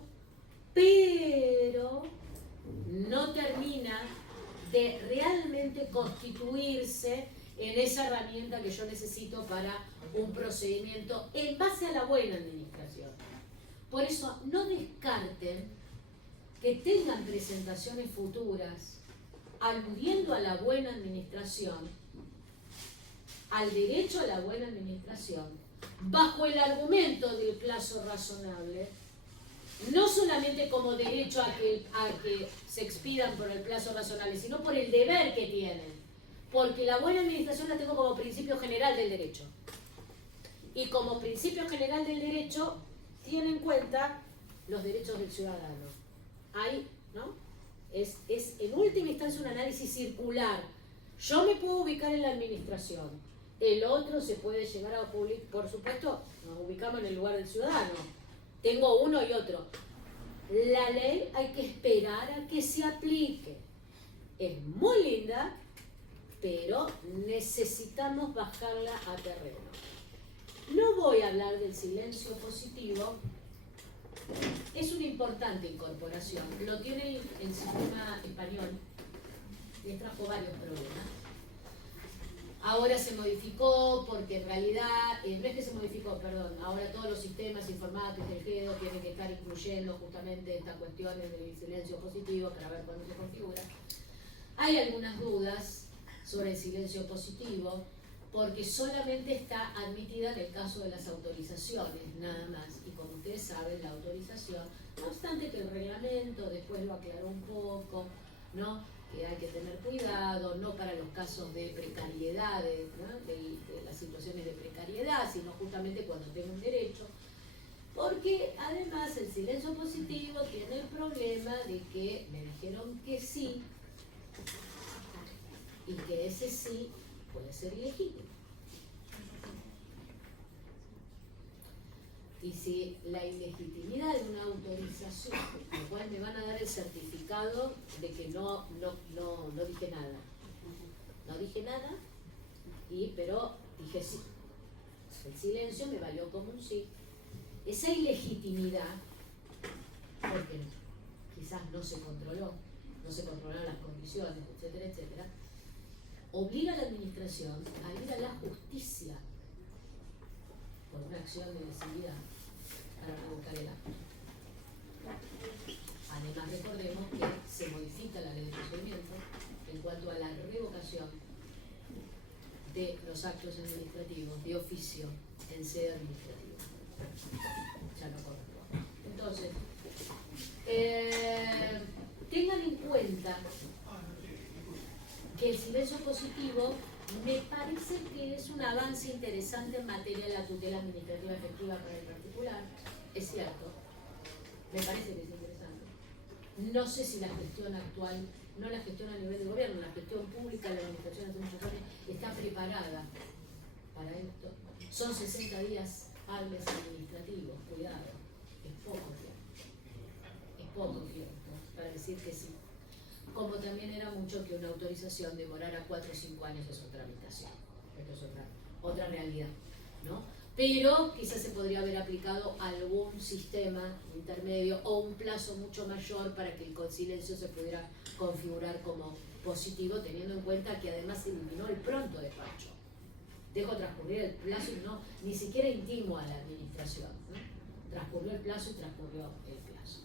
pero no termina de realmente constituirse en esa herramienta que yo necesito para un procedimiento en base a la buena administración. Por eso no descarten que tengan presentaciones futuras aludiendo a la buena administración, al derecho a la buena administración, bajo el argumento del plazo razonable, no solamente como derecho a que se expidan por el plazo razonable, sino por el deber que tienen. Porque la buena administración la tengo como principio general del derecho. Y como principio general del derecho, tiene en cuenta los derechos del ciudadano. Ahí, ¿no? Es en última instancia un análisis circular. Yo me puedo ubicar en la administración. El otro se puede llegar a publicar. Por supuesto, nos ubicamos en el lugar del ciudadano. Tengo uno y otro. La ley hay que esperar a que se aplique. Es muy linda, pero necesitamos bajarla a terreno. No voy a hablar del silencio positivo. Es una importante incorporación. Lo tiene el sistema español. Les trajo varios problemas. Ahora se modificó porque en realidad, no es que se modificó, perdón, ahora todos los sistemas informáticos del GEDO tienen que estar incluyendo justamente estas cuestiones del silencio positivo para ver cuándo se configura. Hay algunas dudas sobre el silencio positivo porque solamente está admitida en el caso de las autorizaciones, nada más. Y como ustedes saben, la autorización, no obstante que el reglamento después lo aclaró un poco, ¿no? Que hay que tener cuidado, no para los casos de precariedad, ¿no? de las situaciones de precariedad, sino justamente cuando tengo un derecho, porque además el silencio positivo tiene el problema de que me dijeron que sí, y que ese sí puede ser ilegítimo. Y si la ilegitimidad de una autorización, lo cual me van a dar el certificado de que no dije nada. No dije nada, pero dije sí. El silencio me valió como un sí. Esa ilegitimidad, porque quizás no se controlaron las condiciones, etcétera, etcétera, obliga a la administración a ir a la justicia por una acción de lesividad para revocar el acto. Además, recordemos que se modifica la ley de procedimiento en cuanto a la revocación de los actos administrativos de oficio en sede administrativa. Ya no corresponde. Entonces, tengan en cuenta que el silencio positivo me parece que es un avance interesante en materia de la tutela administrativa efectiva para el particular, es cierto, Me parece que es interesante. No sé si la gestión actual, no la gestión a nivel de gobierno, la gestión pública, la administración hace muchos años, está preparada para esto. Son 60 días hábiles administrativos, cuidado, es poco tiempo para decir que sí. Como también era mucho que una autorización demorara 4 o 5 años de su tramitación. Esto es otra realidad, ¿no? Pero quizás se podría haber aplicado algún sistema intermedio o un plazo mucho mayor para que el silencio se pudiera configurar como positivo, teniendo en cuenta que además se eliminó el pronto despacho. Dejo transcurrir el plazo y no, ni siquiera intimo a la administración, ¿no? Transcurrió el plazo y transcurrió el plazo.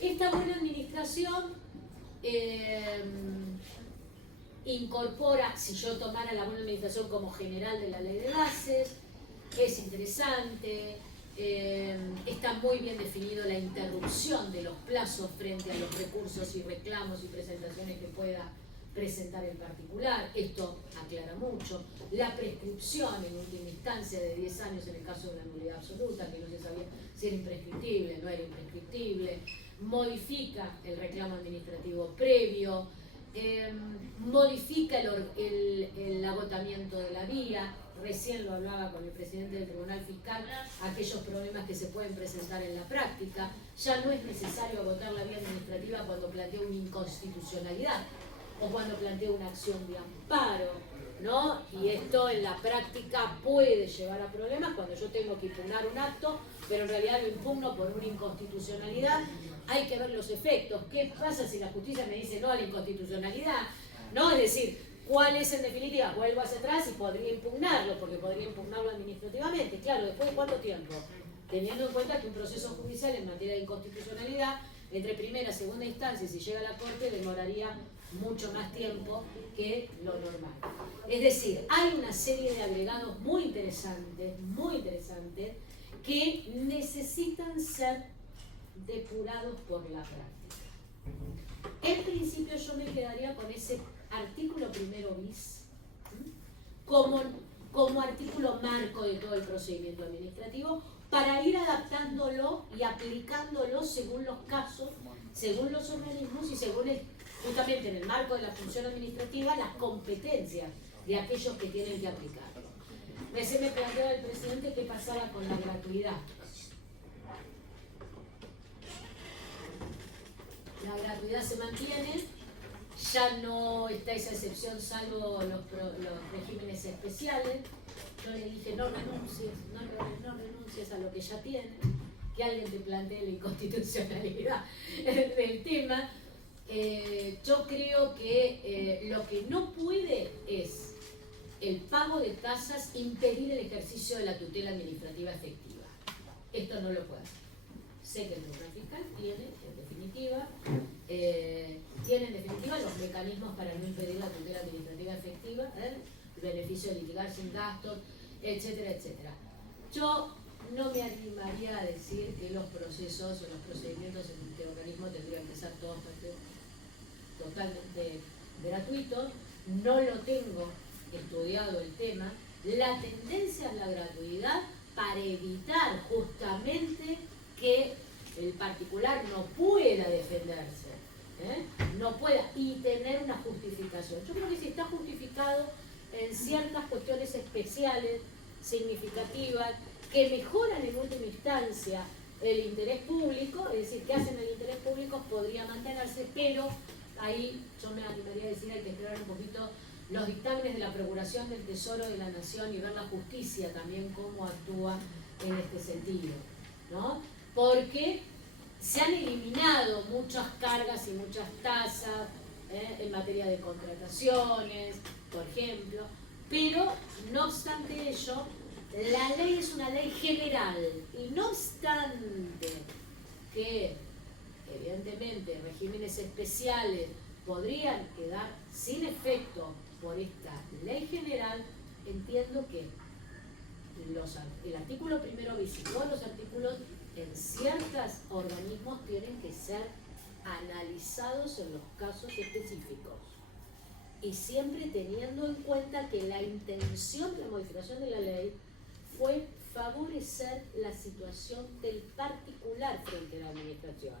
Esta buena administración incorpora, si yo tomara la buena administración como general de la ley de bases, es interesante, está muy bien definido la interrupción de los plazos frente a los recursos y reclamos y presentaciones que pueda presentar el particular, esto aclara mucho, la prescripción en última instancia de 10 años en el caso de una nulidad absoluta, que no se sabía si era imprescriptible, no era imprescriptible, modifica el reclamo administrativo previo, modifica el agotamiento de la vía, recién lo hablaba con el presidente del Tribunal Fiscal, aquellos problemas que se pueden presentar en la práctica, ya no es necesario agotar la vía administrativa cuando plantea una inconstitucionalidad o cuando plantea una acción de amparo, ¿no? Y esto en la práctica puede llevar a problemas cuando yo tengo que impugnar un acto, pero en realidad lo impugno por una inconstitucionalidad. Hay que ver los efectos. ¿Qué pasa si la justicia me dice no a la inconstitucionalidad? ¿No? Es decir, ¿cuál es en definitiva? Vuelvo hacia atrás y podría impugnarlo, porque podría impugnarlo administrativamente. Claro, ¿después de cuánto tiempo? Teniendo en cuenta que un proceso judicial en materia de inconstitucionalidad, entre primera y segunda instancia, y si llega a la Corte, demoraría mucho más tiempo que lo normal. Es decir, hay una serie de agregados muy interesantes, que necesitan ser depurados por la práctica. En principio yo me quedaría con ese artículo primero bis, como artículo marco de todo el procedimiento administrativo, para ir adaptándolo y aplicándolo según los casos, según los organismos y según justamente en el marco de la función administrativa, las competencias de aquellos que tienen que aplicarlo. Recién me planteaba el presidente qué pasaba con la gratuidad. La gratuidad se mantiene, ya no está esa excepción salvo los regímenes especiales. Yo le dije no renuncies a lo que ya tienes, que alguien te plantee la inconstitucionalidad del tema. Yo creo que lo que no puede es el pago de tasas impedir el ejercicio de la tutela administrativa efectiva. Esto no lo puede hacer. Sé que el Tribunal Fiscal tiene en definitiva los mecanismos para no impedir la tutela administrativa efectiva, el beneficio de litigar sin gastos, etcétera, etcétera. Yo no me animaría a decir que los procesos o los procedimientos en este organismo tendrían que ser todos totalmente gratuitos. No lo tengo estudiado el tema. La tendencia es la gratuidad para evitar justamente que el particular no pueda defenderse, no pueda y tener una justificación. Yo creo que si está justificado en ciertas cuestiones especiales, significativas, que mejoran en última instancia el interés público, es decir, que hacen el interés público, podría mantenerse, pero ahí yo me animaría a decir hay que esperar un poquito los dictámenes de la Procuración del Tesoro de la Nación y ver la justicia también cómo actúa en este sentido, ¿no? Porque se han eliminado muchas cargas y muchas tasas en materia de contrataciones, por ejemplo, pero no obstante ello, la ley es una ley general y no obstante que evidentemente regímenes especiales podrían quedar sin efecto por esta ley general, entiendo que el artículo primero bis y todos los artículos en ciertos organismos tienen que ser analizados en los casos específicos y siempre teniendo en cuenta que la intención de la modificación de la ley fue favorecer la situación del particular frente a la administración.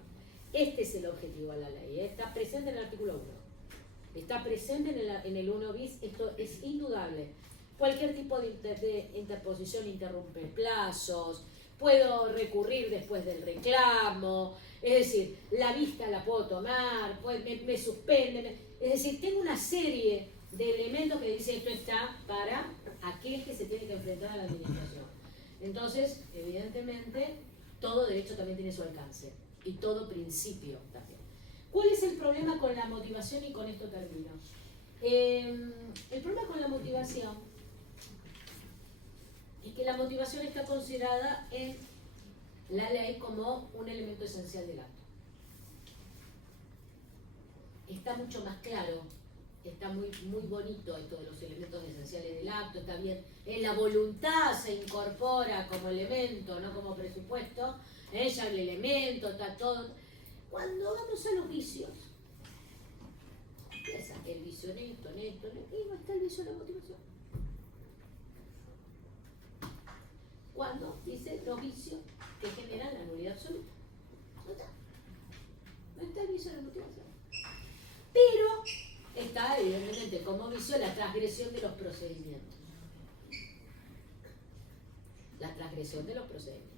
Este es el objetivo de la ley, está presente en el artículo 1, está presente en el 1 bis, esto es indudable. Cualquier tipo de interposición interrumpe plazos, puedo recurrir después del reclamo, es decir, la vista la puedo tomar, me suspenden, es decir, tengo una serie de elementos que dice esto está para aquel que se tiene que enfrentar a la administración. Entonces, evidentemente, todo derecho también tiene su alcance y todo principio también. ¿Cuál es el problema con la motivación? Y con esto termino. El problema con la motivación es que la motivación está considerada en la ley como un elemento esencial del acto. Está mucho más claro, está muy bonito esto de los elementos esenciales del acto, está bien, en la voluntad se incorpora como elemento, no como presupuesto, ya el elemento, está todo. Cuando vamos a los vicios, empieza el vicio en esto, y no está el vicio de la motivación. Cuando dice los vicios que generan la nulidad absoluta. No está el vicio de la motivación. Pero está evidentemente como vicio la transgresión de los procedimientos. La transgresión de los procedimientos.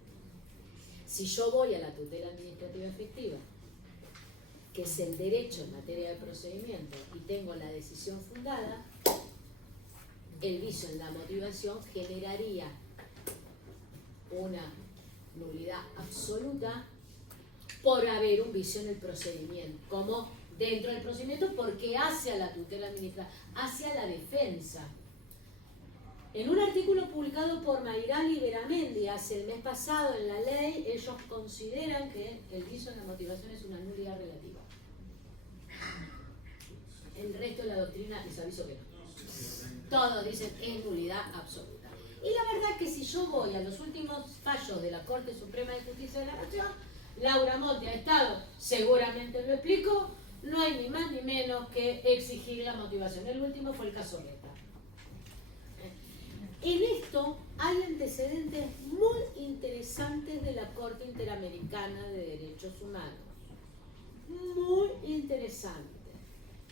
Si yo voy a la tutela administrativa efectiva, que es el derecho en materia de procedimiento, y tengo la decisión fundada, el vicio en la motivación generaría una nulidad absoluta por haber un vicio en el procedimiento, como dentro del procedimiento, porque hacia la tutela administrativa, hacia la defensa. En un artículo publicado por Mayral y Beramendi hace el mes pasado en la ley, ellos consideran que el vicio en la motivación es una nulidad relativa. El resto de la doctrina les aviso que no. Todos dicen es nulidad absoluta. Y la verdad es que si yo voy a los últimos fallos de la Corte Suprema de Justicia de la Nación, Laura Monti ha estado, seguramente lo explicó, no hay ni más ni menos que exigir la motivación. El último fue el caso Meta. En esto hay antecedentes muy interesantes de la Corte Interamericana de Derechos Humanos. Muy interesante.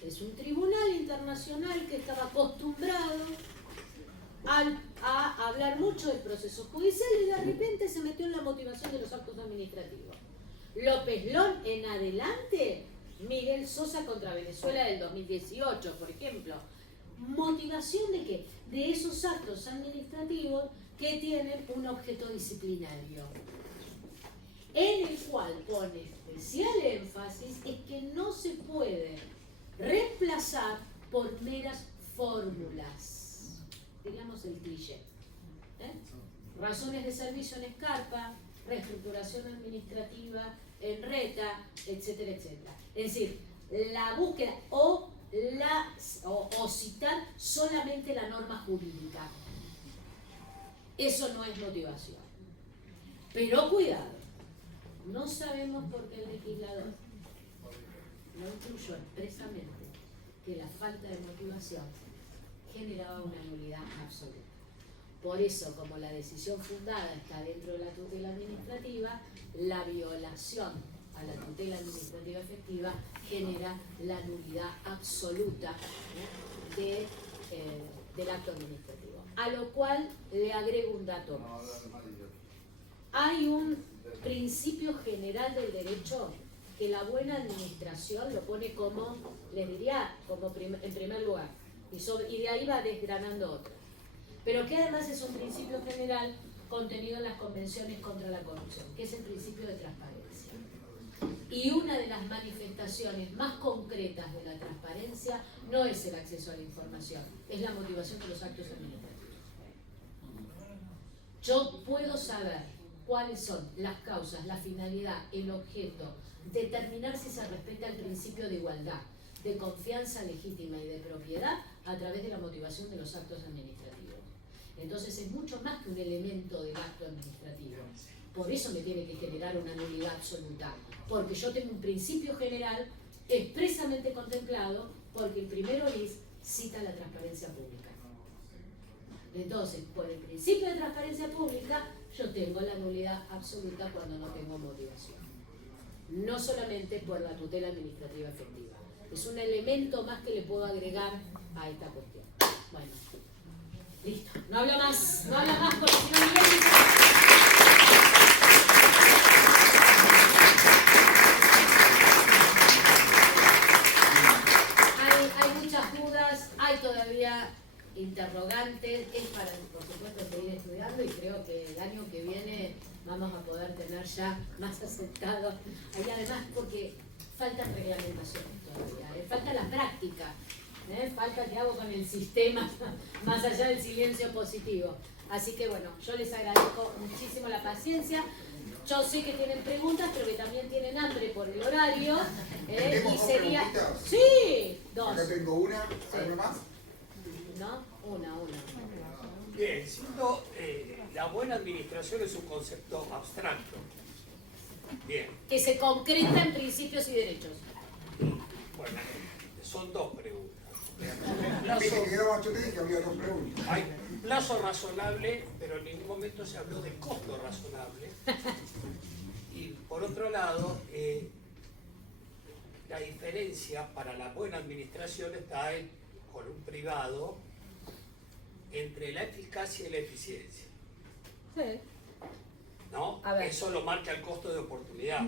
Es un tribunal internacional que estaba acostumbrado a hablar mucho del proceso judicial y de repente se metió en la motivación de los actos administrativos. López Lón en adelante, Miguel Sosa contra Venezuela del 2018, por ejemplo. ¿Motivación de qué? De esos actos administrativos que tienen un objeto disciplinario, en el cual pone especial énfasis es que no se puede reemplazar por meras fórmulas, digamos el cliché. Razones de servicio en Escarpa, reestructuración administrativa en Reta, etcétera, etcétera. Es decir, la búsqueda o citar solamente la norma jurídica. Eso no es motivación. Pero cuidado, no sabemos por qué el legislador no incluyó expresamente que la falta de motivación generaba una nulidad absoluta. Por eso, como la decisión fundada está dentro de la tutela administrativa, la violación a la tutela administrativa efectiva genera la nulidad absoluta del acto administrativo. A lo cual le agrego un dato más. Hay un principio general del derecho que la buena administración lo pone como, les diría, como en primer lugar, y de ahí va desgranando otros. Pero que además es un principio general contenido en las convenciones contra la corrupción, que es el principio de transparencia. Y una de las manifestaciones más concretas de la transparencia no es el acceso a la información, es la motivación de los actos administrativos. Yo puedo saber cuáles son las causas, la finalidad, el objeto, determinar si se respeta el principio de igualdad, de confianza legítima y de propiedad a través de la motivación de los actos administrativos. Entonces es mucho más que un elemento del acto administrativo. Por eso me tiene que generar una nulidad absoluta, porque yo tengo un principio general expresamente contemplado, porque el primero cita la transparencia pública. Entonces, por el principio de transparencia pública, yo tengo la nulidad absoluta cuando no tengo motivación. No solamente por la tutela administrativa efectiva. Es un elemento más que le puedo agregar a esta cuestión. Bueno, listo. No hablo más porque si no hay muchas dudas, hay todavía interrogantes, es para, por supuesto, seguir estudiando y creo que el año que viene vamos a poder tener ya más aceptado. Ahí además porque faltan reglamentaciones todavía, falta la práctica, falta qué hago con el sistema, más allá del silencio positivo. Así que bueno, yo les agradezco muchísimo la paciencia. Yo sé que tienen preguntas, pero que también tienen hambre por el horario. Y sería... Sí, dos. Acá tengo una, ¿algo más? ¿No? Una. Bien, siendo la buena administración es un concepto abstracto. Bien. Que se concreta en principios y derechos. Bueno, son dos preguntas. Yo te dije que había dos preguntas. Hay plazo razonable, pero en ningún momento se habló de costo razonable. Y por otro lado, la diferencia para la buena administración está con un privado entre la eficacia y la eficiencia. Sí. ¿No? Eso lo marca el costo de oportunidad.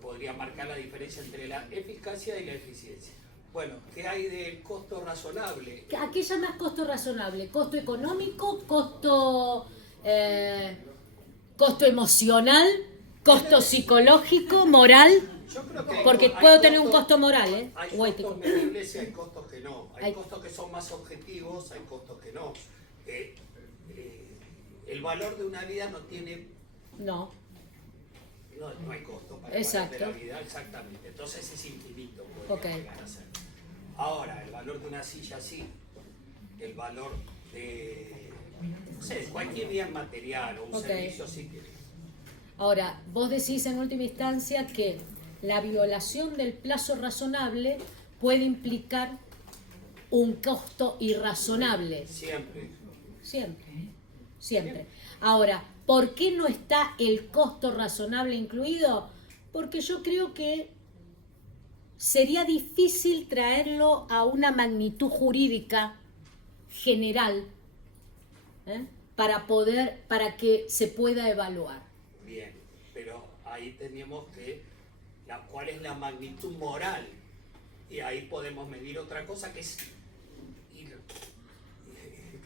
Podría marcar la diferencia entre la eficacia y la eficiencia. Bueno, ¿qué hay del costo razonable? ¿A qué llamas costo razonable? ¿Costo económico? ¿Costo emocional? ¿Costo psicológico? ¿Moral? Yo creo que porque puedo tener un costo moral, Hay costos medibles y hay costos que no. Hay costos que son más objetivos, hay costos que no. El valor de una vida no tiene... No hay costo para el valor de la vida, exactamente. Entonces es infinito, podría llegar a ser. Ahora, el valor de una silla sí. El valor de... No sé, cualquier bien material o un servicio sí tiene. Ahora, vos decís en última instancia que la violación del plazo razonable puede implicar un costo irrazonable. Siempre. Ahora, ¿por qué no está el costo razonable incluido? Porque yo creo que sería difícil traerlo a una magnitud jurídica general para que se pueda evaluar. Bien, pero ahí tenemos que cuál es la magnitud moral y ahí podemos medir otra cosa que es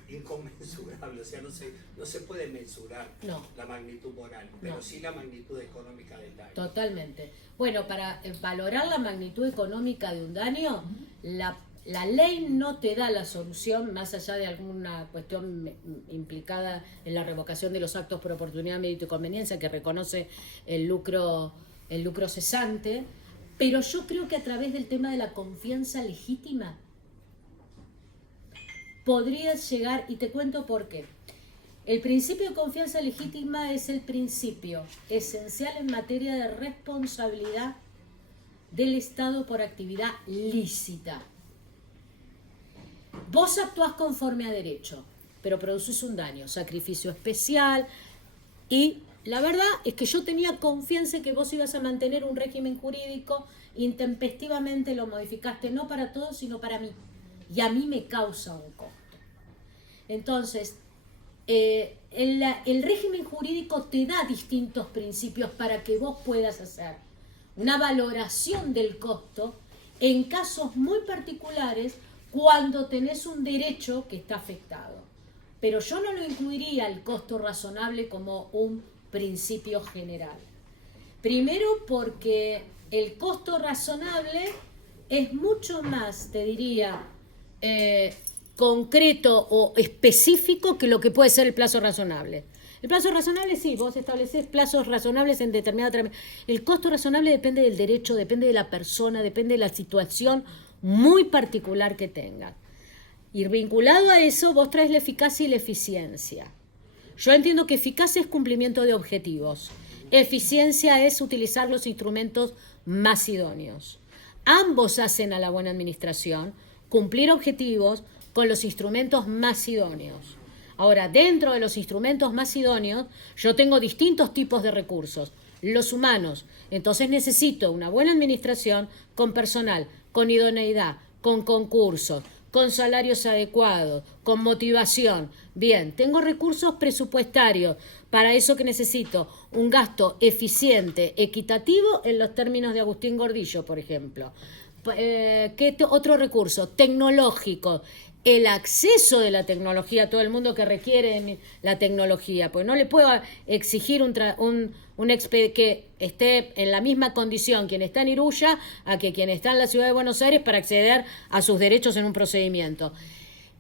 inconmensurable, o sea, no se puede mensurar la magnitud moral, pero sí la magnitud económica del daño. Totalmente. Bueno, para valorar la magnitud económica de un daño, la ley no te da la solución, más allá de alguna cuestión implicada en la revocación de los actos por oportunidad, mérito y conveniencia, que reconoce el lucro cesante, pero yo creo que a través del tema de la confianza legítima podrías llegar, y te cuento por qué. El principio de confianza legítima es el principio esencial en materia de responsabilidad del Estado por actividad lícita. Vos actuás conforme a derecho, pero produces un daño, sacrificio especial, y la verdad es que yo tenía confianza en que vos ibas a mantener un régimen jurídico, intempestivamente lo modificaste, no para todos, sino para mí, y a mí me causa un costo. Entonces, el régimen jurídico te da distintos principios para que vos puedas hacer una valoración del costo en casos muy particulares cuando tenés un derecho que está afectado. Pero yo no lo incluiría el costo razonable como un principio general. Primero porque el costo razonable es mucho más, te diría, concreto o específico que lo que puede ser el plazo razonable. El plazo razonable, sí, vos establecés plazos razonables en determinada tramitación. El costo razonable depende del derecho, depende de la persona, depende de la situación muy particular que tenga. Y vinculado a eso, vos traes la eficacia y la eficiencia. Yo entiendo que eficacia es cumplimiento de objetivos. Eficiencia es utilizar los instrumentos más idóneos. Ambos hacen a la buena administración cumplir objetivos con los instrumentos más idóneos. Ahora, dentro de los instrumentos más idóneos, yo tengo distintos tipos de recursos. Los humanos. Entonces necesito una buena administración con personal, con idoneidad, con concursos, con salarios adecuados, con motivación. Bien, tengo recursos presupuestarios. Para eso que necesito un gasto eficiente, equitativo en los términos de Agustín Gordillo, por ejemplo. Otro recurso, tecnológico. El acceso de la tecnología a todo el mundo que requiere la tecnología, pues no le puedo exigir que esté en la misma condición quien está en Iruya a que quien está en la ciudad de Buenos Aires para acceder a sus derechos en un procedimiento.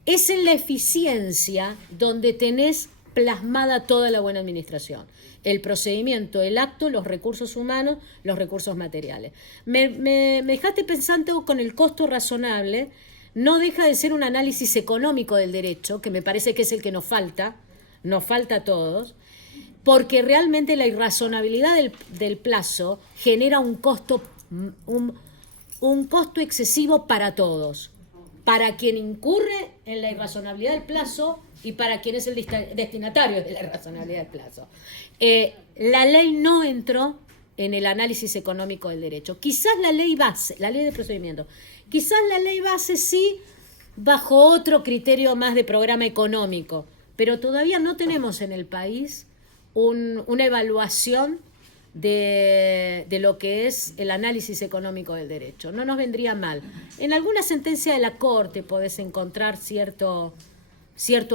Es en la eficiencia donde tenés plasmada toda la buena administración. El procedimiento, el acto, los recursos humanos, los recursos materiales. Me dejaste pensando con el costo razonable. No deja de ser un análisis económico del derecho, que me parece que es el que nos falta a todos, porque realmente la irrazonabilidad del plazo genera un costo excesivo para todos, para quien incurre en la irrazonabilidad del plazo y para quien es el destinatario de la irrazonabilidad del plazo. La ley no entró en el análisis económico del derecho. Quizás la ley base, la ley de procedimiento, quizás la ley base sí, bajo otro criterio más de programa económico, pero todavía no tenemos en el país una evaluación de lo que es el análisis económico del derecho. No nos vendría mal. En alguna sentencia de la Corte podés encontrar cierto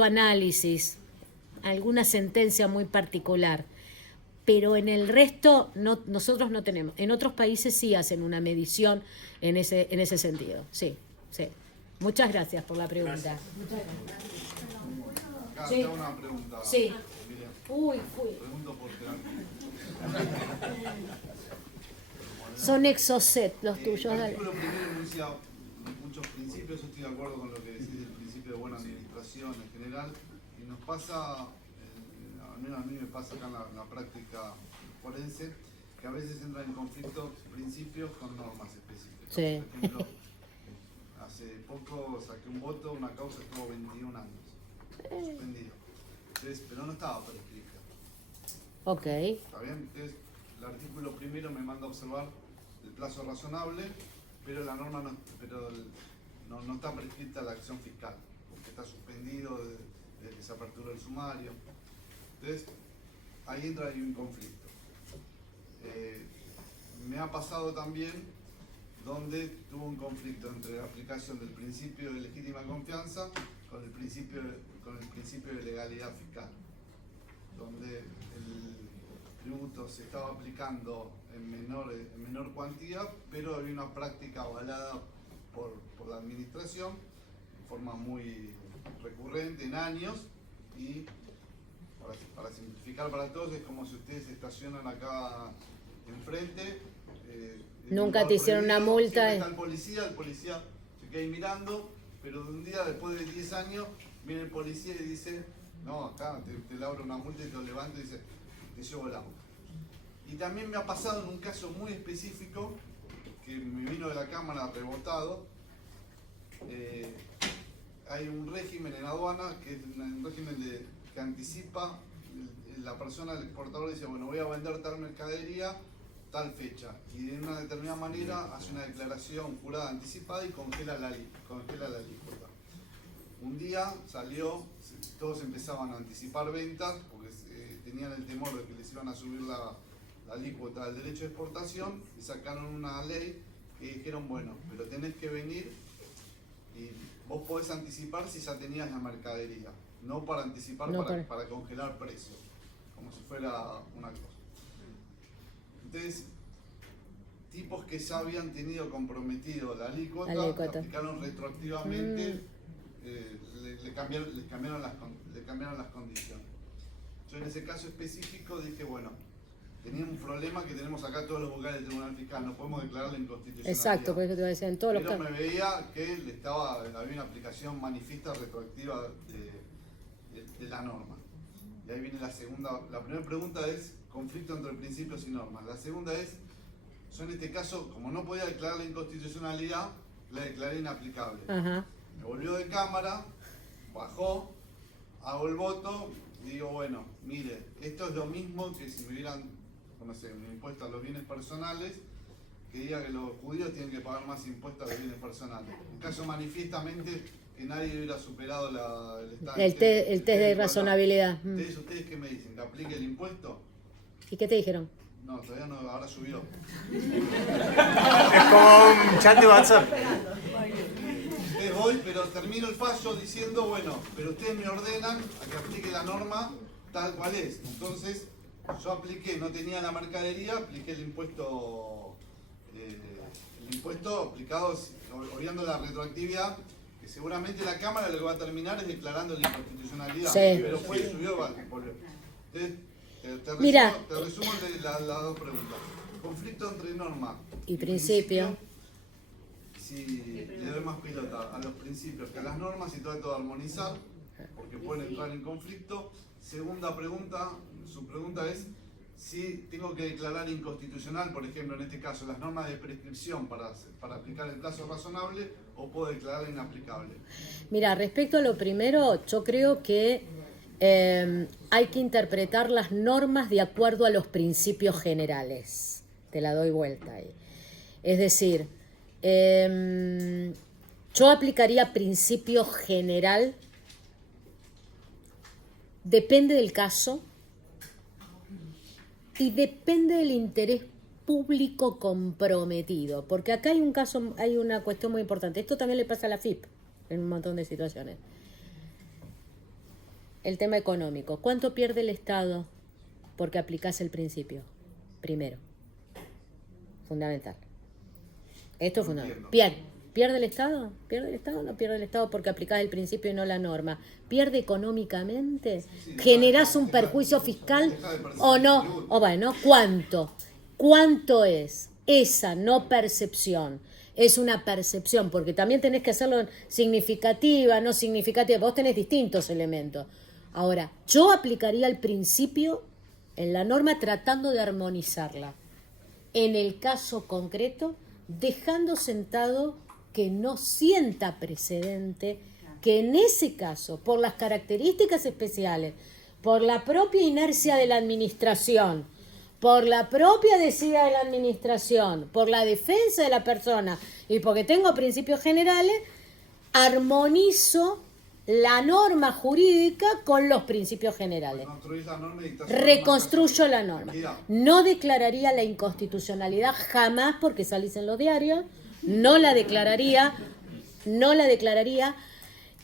análisis, alguna sentencia muy particular, pero en el resto nosotros no tenemos. En otros países sí hacen una medición en ese sentido. Sí. Muchas gracias por la pregunta. Acá Sí. está una pregunta. Sí. Miriam. Pregunto por Son exocet los tuyos. El Dale. artículo primero enuncia muchos principios. Yo estoy de acuerdo con lo que decís del principio de buena administración en general. Y nos pasa, al menos a mí me pasa acá en la práctica forense, que a veces entran en conflicto principios con normas específicas. Sí. Por ejemplo, hace poco saqué un voto, una causa estuvo 21 años suspendido. Entonces, pero no estaba prescrita. Ok. ¿Está bien? Entonces, el artículo primero me manda a observar el plazo razonable, pero la norma no está prescrita la acción fiscal, porque está suspendido desde que se aperturó el sumario. Entonces, ahí entra ahí un conflicto. Me ha pasado también donde tuvo un conflicto entre la aplicación del principio de legítima confianza con el principio de legalidad fiscal, donde el tributo se estaba aplicando en menor cuantía, pero había una práctica avalada por la administración de forma muy recurrente en años. Y para simplificar para todos, es como si ustedes se estacionan acá enfrente. Nunca te hicieron una multa. Está el policía se queda ahí mirando, pero de un día, después de 10 años, viene el policía y dice: no, acá te labro una multa, y te lo levanto y dice: te llevo el auto. Y también me ha pasado en un caso muy específico, que me vino de la cámara rebotado. Hay un régimen en aduana, que es un régimen que anticipa, la persona, el exportador dice: bueno, voy a vender tal mercadería tal fecha, y de una determinada manera hace una declaración jurada anticipada y congela la alícuota. Un día salió, todos empezaban a anticipar ventas porque tenían el temor de que les iban a subir la alícuota del derecho de exportación, y sacaron una ley que dijeron: bueno, pero tenés que venir y vos podés anticipar si ya tenías la mercadería, no para anticipar, para congelar precios, como si fuera una cosa. Entonces, tipos que ya habían tenido comprometido la alícuota, le aplicaron retroactivamente, les cambiaron las condiciones. Yo en ese caso específico dije: bueno, tenía un problema que tenemos acá todos los vocales del Tribunal Fiscal, no podemos declararla inconstitucionalidad. Exacto, por eso te iba a decir, en todos los casos. casos. Pero me veía que había una aplicación manifiesta retroactiva de la norma. Y ahí viene la primera pregunta es: conflicto entre principios y normas. La segunda es: yo en este caso, como no podía declarar la inconstitucionalidad, la declaré inaplicable. Ajá. Me volvió de cámara, bajó, hago el voto y digo, bueno, mire, esto es lo mismo que si me hubieran, no sé, un impuesto a los bienes personales, que diga que los judíos tienen que pagar más impuestos a los bienes personales. En caso manifiestamente que nadie hubiera superado el test de razonabilidad. ¿Ustedes qué me dicen? ¿Que aplique el impuesto? ¿Y qué te dijeron? No, todavía no, ahora subió. Es como un chat de WhatsApp. Ustedes voy, pero termino el fallo diciendo, bueno, pero ustedes me ordenan a que aplique la norma tal cual es. Entonces, yo apliqué, no tenía la mercadería, apliqué el impuesto aplicado, obviando la retroactividad, que seguramente la Cámara lo que va a terminar es declarando la inconstitucionalidad. Sí. Pero fue, subió, volvió. Entonces, Mira, te resumo las dos preguntas. Conflicto entre norma y principio. Si le doy más pelota a los principios que a las normas y trato de armonizar, porque pueden entrar en conflicto. Segunda pregunta, su pregunta es si tengo que declarar inconstitucional, por ejemplo, en este caso, las normas de prescripción para aplicar el plazo razonable, o puedo declarar inaplicable. Mira, respecto a lo primero, yo creo que hay que interpretar las normas de acuerdo a los principios generales. Te la doy vuelta ahí. Es decir, yo aplicaría principio general, depende del caso y depende del interés público comprometido, porque acá hay un caso, hay una cuestión muy importante. Esto también le pasa a la FIP en un montón de situaciones. El tema económico. ¿Cuánto pierde el Estado porque aplicás el principio? Primero. Fundamental. Esto es fundamental. ¿Pierde el Estado? ¿Pierde el Estado o no pierde el Estado porque aplicás el principio y no la norma? ¿Pierde económicamente? ¿Generás un perjuicio fiscal o no? O bueno, ¿cuánto? ¿Cuánto es esa no percepción? Es una percepción, porque también tenés que hacerlo significativa, no significativa. Vos tenés distintos elementos. Ahora, yo aplicaría el principio en la norma tratando de armonizarla. En el caso concreto, dejando sentado que no sienta precedente, que en ese caso, por las características especiales, por la propia inercia de la administración, por la propia desidia de la administración, por la defensa de la persona y porque tengo principios generales, armonizo la norma jurídica con los principios generales. Reconstruyo la norma. No declararía la inconstitucionalidad jamás porque salís en los diarios, no la declararía,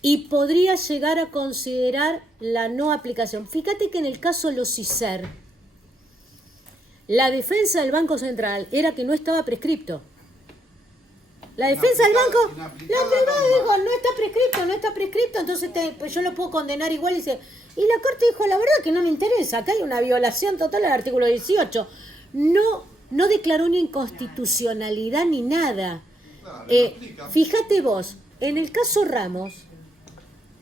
y podría llegar a considerar la no aplicación. Fíjate que en el caso de los ISER, la defensa del Banco Central era que no estaba prescripto. La defensa del banco, dijo, no está prescripto, entonces pues yo lo puedo condenar igual. Y la Corte dijo, la verdad que no me interesa, acá hay una violación total al artículo 18. No declaró ni inconstitucionalidad ni nada. Fíjate vos, en el caso Ramos,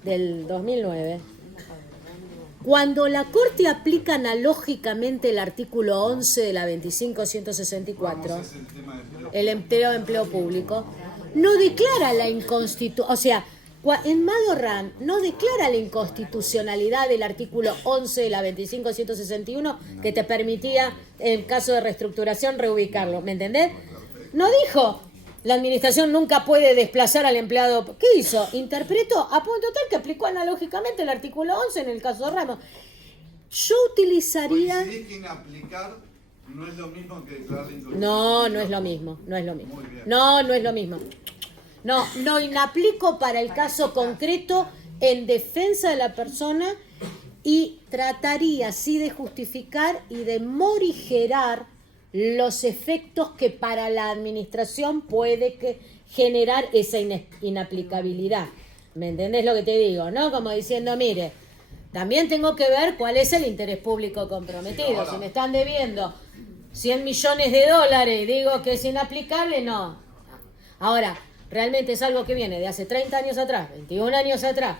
del 2009, cuando la Corte aplica analógicamente el artículo 11 de la 25.164, el empleo público, no declara la inconstitucionalidad, o sea, en Madorran no declara la inconstitucionalidad del artículo 11 de la 25.161 que te permitía, en caso de reestructuración, reubicarlo, ¿me entendés? No dijo, la administración nunca puede desplazar al empleado. ¿Qué hizo? Interpretó a punto tal que aplicó analógicamente el artículo 11 en el caso de Ramos. Yo utilizaría... ¿Coincidís que inaplicar no es lo mismo que declarar la inconstitucionalidad? No es lo mismo. No es lo mismo. No inaplico para el caso concreto en defensa de la persona y trataría así de justificar y de morigerar los efectos que para la administración puede generar esa inaplicabilidad. ¿Me entendés lo que te digo? ¿No? Como diciendo, mire, también tengo que ver cuál es el interés público comprometido. Si me están debiendo 100 millones de dólares y digo que es inaplicable, no. Ahora, realmente es algo que viene de hace 30 años atrás, 21 años atrás.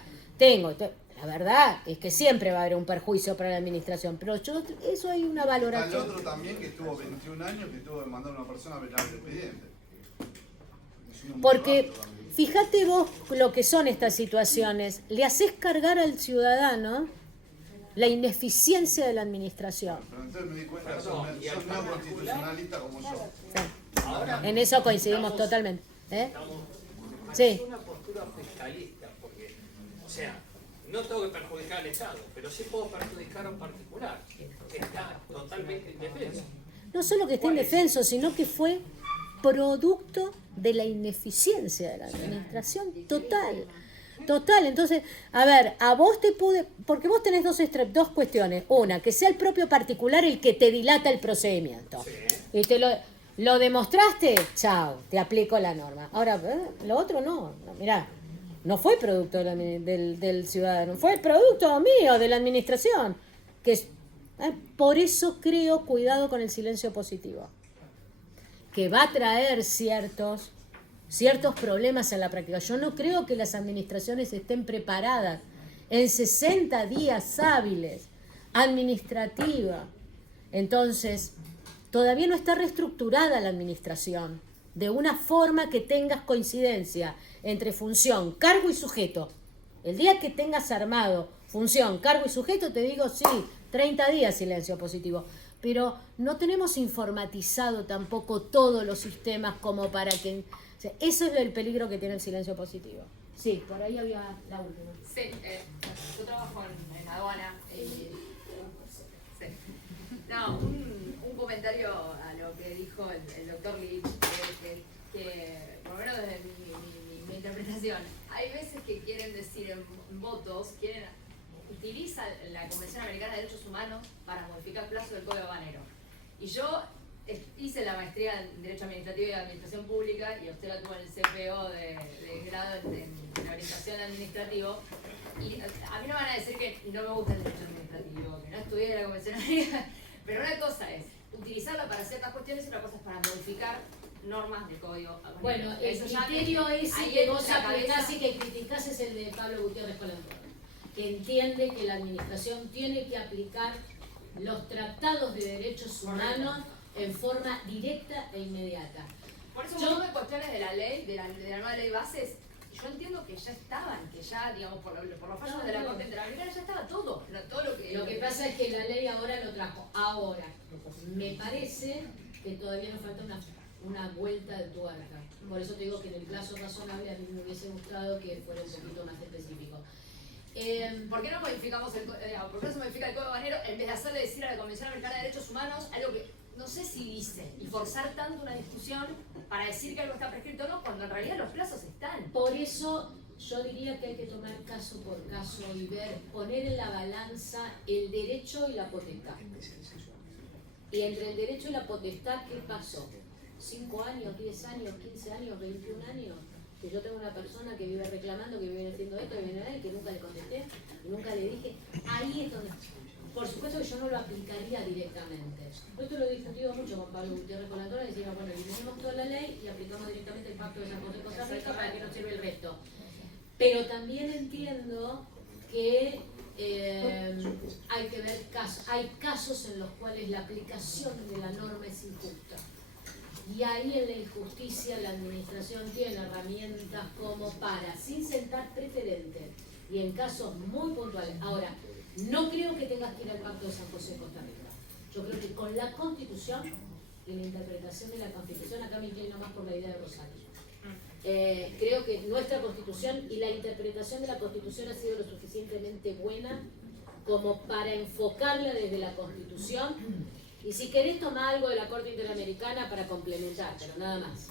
La verdad es que siempre va a haber un perjuicio para la administración, pero eso hay una valoración. Está el otro también que estuvo 21 años que tuvo que mandar a una persona a velar el expediente. sido muy Porque vasto también. fíjate vos lo que son estas situaciones. Le haces cargar al ciudadano la ineficiencia de la administración. Pero entonces me di cuenta que son neoconstitucionalistas como yo. Sí. Ahora En eso coincidimos estamos- totalmente. ¿Eh? estamos Sí. es una postura fiscalista, porque, o sea, no tengo que perjudicar al Estado, pero sí puedo perjudicar a un particular que está totalmente indefenso. No solo que esté indefenso, sino que fue producto de la ineficiencia de la administración total. Total, entonces, a ver, a vos te pude, porque vos tenés dos cuestiones. Una, que sea el propio particular el que te dilata el procedimiento. Y te lo demostraste, chao, te aplico la norma. Ahora, lo otro no, mirá, no fue producto del ciudadano, fue producto mío, de la administración. Por eso creo, cuidado con el silencio positivo, que va a traer ciertos problemas en la práctica. Yo no creo que las administraciones estén preparadas en 60 días hábiles, administrativa. Entonces, todavía no está reestructurada la administración de una forma que tengas coincidencia entre función, cargo y sujeto. El día que tengas armado función, cargo y sujeto, te digo sí, 30 días silencio positivo. Pero no tenemos informatizado tampoco todos los sistemas como para que... O sea, eso es el peligro que tiene el silencio positivo. Sí, por ahí había la última. Sí, yo trabajo en aduana. Sí. No, un comentario a lo que dijo el doctor Lich, que por lo menos desde mi interpretación, hay veces que quieren decir en votos, utiliza la Convención Americana de Derechos Humanos para modificar plazos del Código Habanero. Y yo hice la maestría en Derecho Administrativo y Administración Pública, y usted la tuvo en el CPO de grado en Orientación Administrativo. Y a mí no van a decir que no me gusta el derecho administrativo, que no estudié la Convención Americana, pero una cosa es utilizarla para ciertas cuestiones y otra cosa es para modificar normas del Código Habanero. Bueno, el criterio ese que vos aplicás y que criticás es el de Pablo Gutiérrez Colandoro, que entiende que la administración tiene que aplicar los tratados de derechos humanos en forma directa e inmediata. Por eso yo de cuestiones de la ley, de la nueva ley bases, yo entiendo que ya estaban, que ya, digamos, por los fallos de la Corte Interamericana ya estaba todo Lo que pasa es que la ley ahora lo trajo. Ahora, me parece que todavía nos falta una vuelta de tuerca. Por eso te digo que en el plazo razonable a mí me hubiese gustado que fuera un poquito más específico. ¿Por qué no modificamos por qué no se modifica el Código Habanero en vez de hacerle decir a la Convención Americana de Derechos Humanos algo que no sé si dice, y forzar tanto una discusión para decir que algo está prescrito o no, cuando en realidad los plazos están? Por eso yo diría que hay que tomar caso por caso y poner en la balanza el derecho y la potestad. Y entre el derecho y la potestad, ¿qué pasó? 5 años, 10 años, 15 años, 21 años, que yo tengo una persona que vive reclamando, que vive haciendo esto, que viene a él, que nunca le contesté, y nunca le dije. Ahí es donde... Por supuesto que yo no lo aplicaría directamente. Esto lo he discutido mucho con Pablo Gutiérrez Colandoro, y decimos, bueno, eliminemos toda la ley y aplicamos directamente el Pacto de San José Costa Rica para que no sirva el resto. Pero también entiendo que hay que ver casos. Hay casos en los cuales la aplicación de la norma es injusta. Y ahí en la injusticia la administración tiene herramientas como para, sin sentar precedentes, y en casos muy puntuales. Ahora, no creo que tengas que ir al Pacto de San José de Costa Rica. Yo creo que con la Constitución y la interpretación de la Constitución, acá me inclino más por la idea de Rosario. Creo que nuestra Constitución y la interpretación de la Constitución ha sido lo suficientemente buena como para enfocarla desde la Constitución. Y si querés tomar algo de la Corte Interamericana para complementar, pero nada más.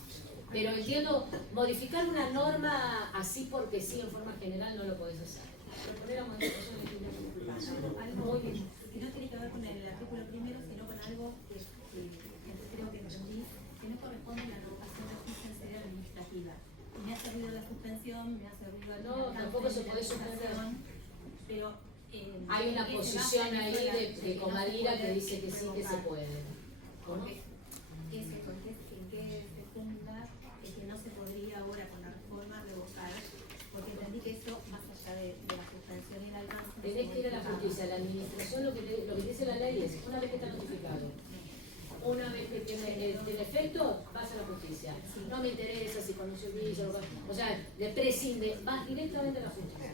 Pero entiendo, modificar una norma así porque sí, en forma general, no lo podés hacer. Proponer la modificación algo que no tiene que ver con el artículo primero, sino con algo que creo que entendí, que no corresponde a la revocación de justicia en sede administrativa. Me ha servido la suspensión, me ha servido el no, tampoco se puede suspender. Pero hay una posición ahí de Comadira que dice que sí que se puede. ¿Cómo? ¿En qué se funda que no se podría ahora con la reforma revocar? Porque entendí que eso, más allá de la suspensión y el alcance... Tenés que ir a la justicia. La administración lo que dice la ley es, una vez que está notificado, una vez que tiene efecto, vas a la justicia. justicia. No me interesa si conoció el juicio, o sea, le prescinde, vas directamente a la justicia.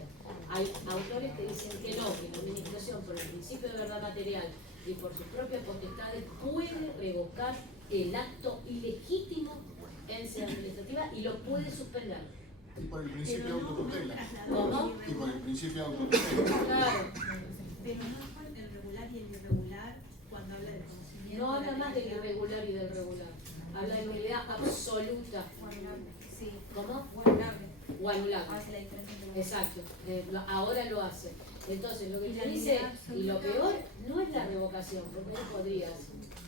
Hay autores que dicen que no, que la administración, por el principio de verdad material y por sus propias potestades, puede revocar el acto ilegítimo en sede administrativa y lo puede suspender. Y por el principio de autotutela. ¿Cómo? Y por el principio de autotutela. Claro. Pero no por el regular y el irregular cuando habla del conocimiento. No habla más del irregular y del regular. Habla de nulidad absoluta. Sí. ¿Cómo? O anulable. O anulable. Hace la diferencia entre Exacto. Ahora lo hace. Entonces, lo que Y te la dice, nulidad y lo absoluta. peor no es la revocación, porque no podrías.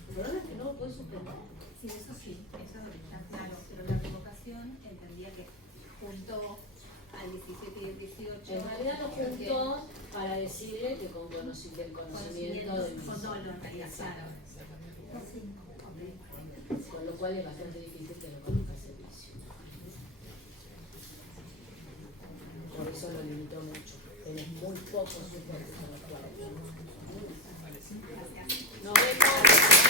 El problema es que no lo puedes suspender. Sí, eso está claro, pero la revocación entendía que juntó al 17 y el 18. En realidad lo juntó para decirle que con conocimiento de con dolo, en realidad, claro. Con lo cual es bastante difícil que lo conozca el servicio. Por eso lo limitó mucho. Tenés muy pocos supuestos a los cuales. Nos vemos.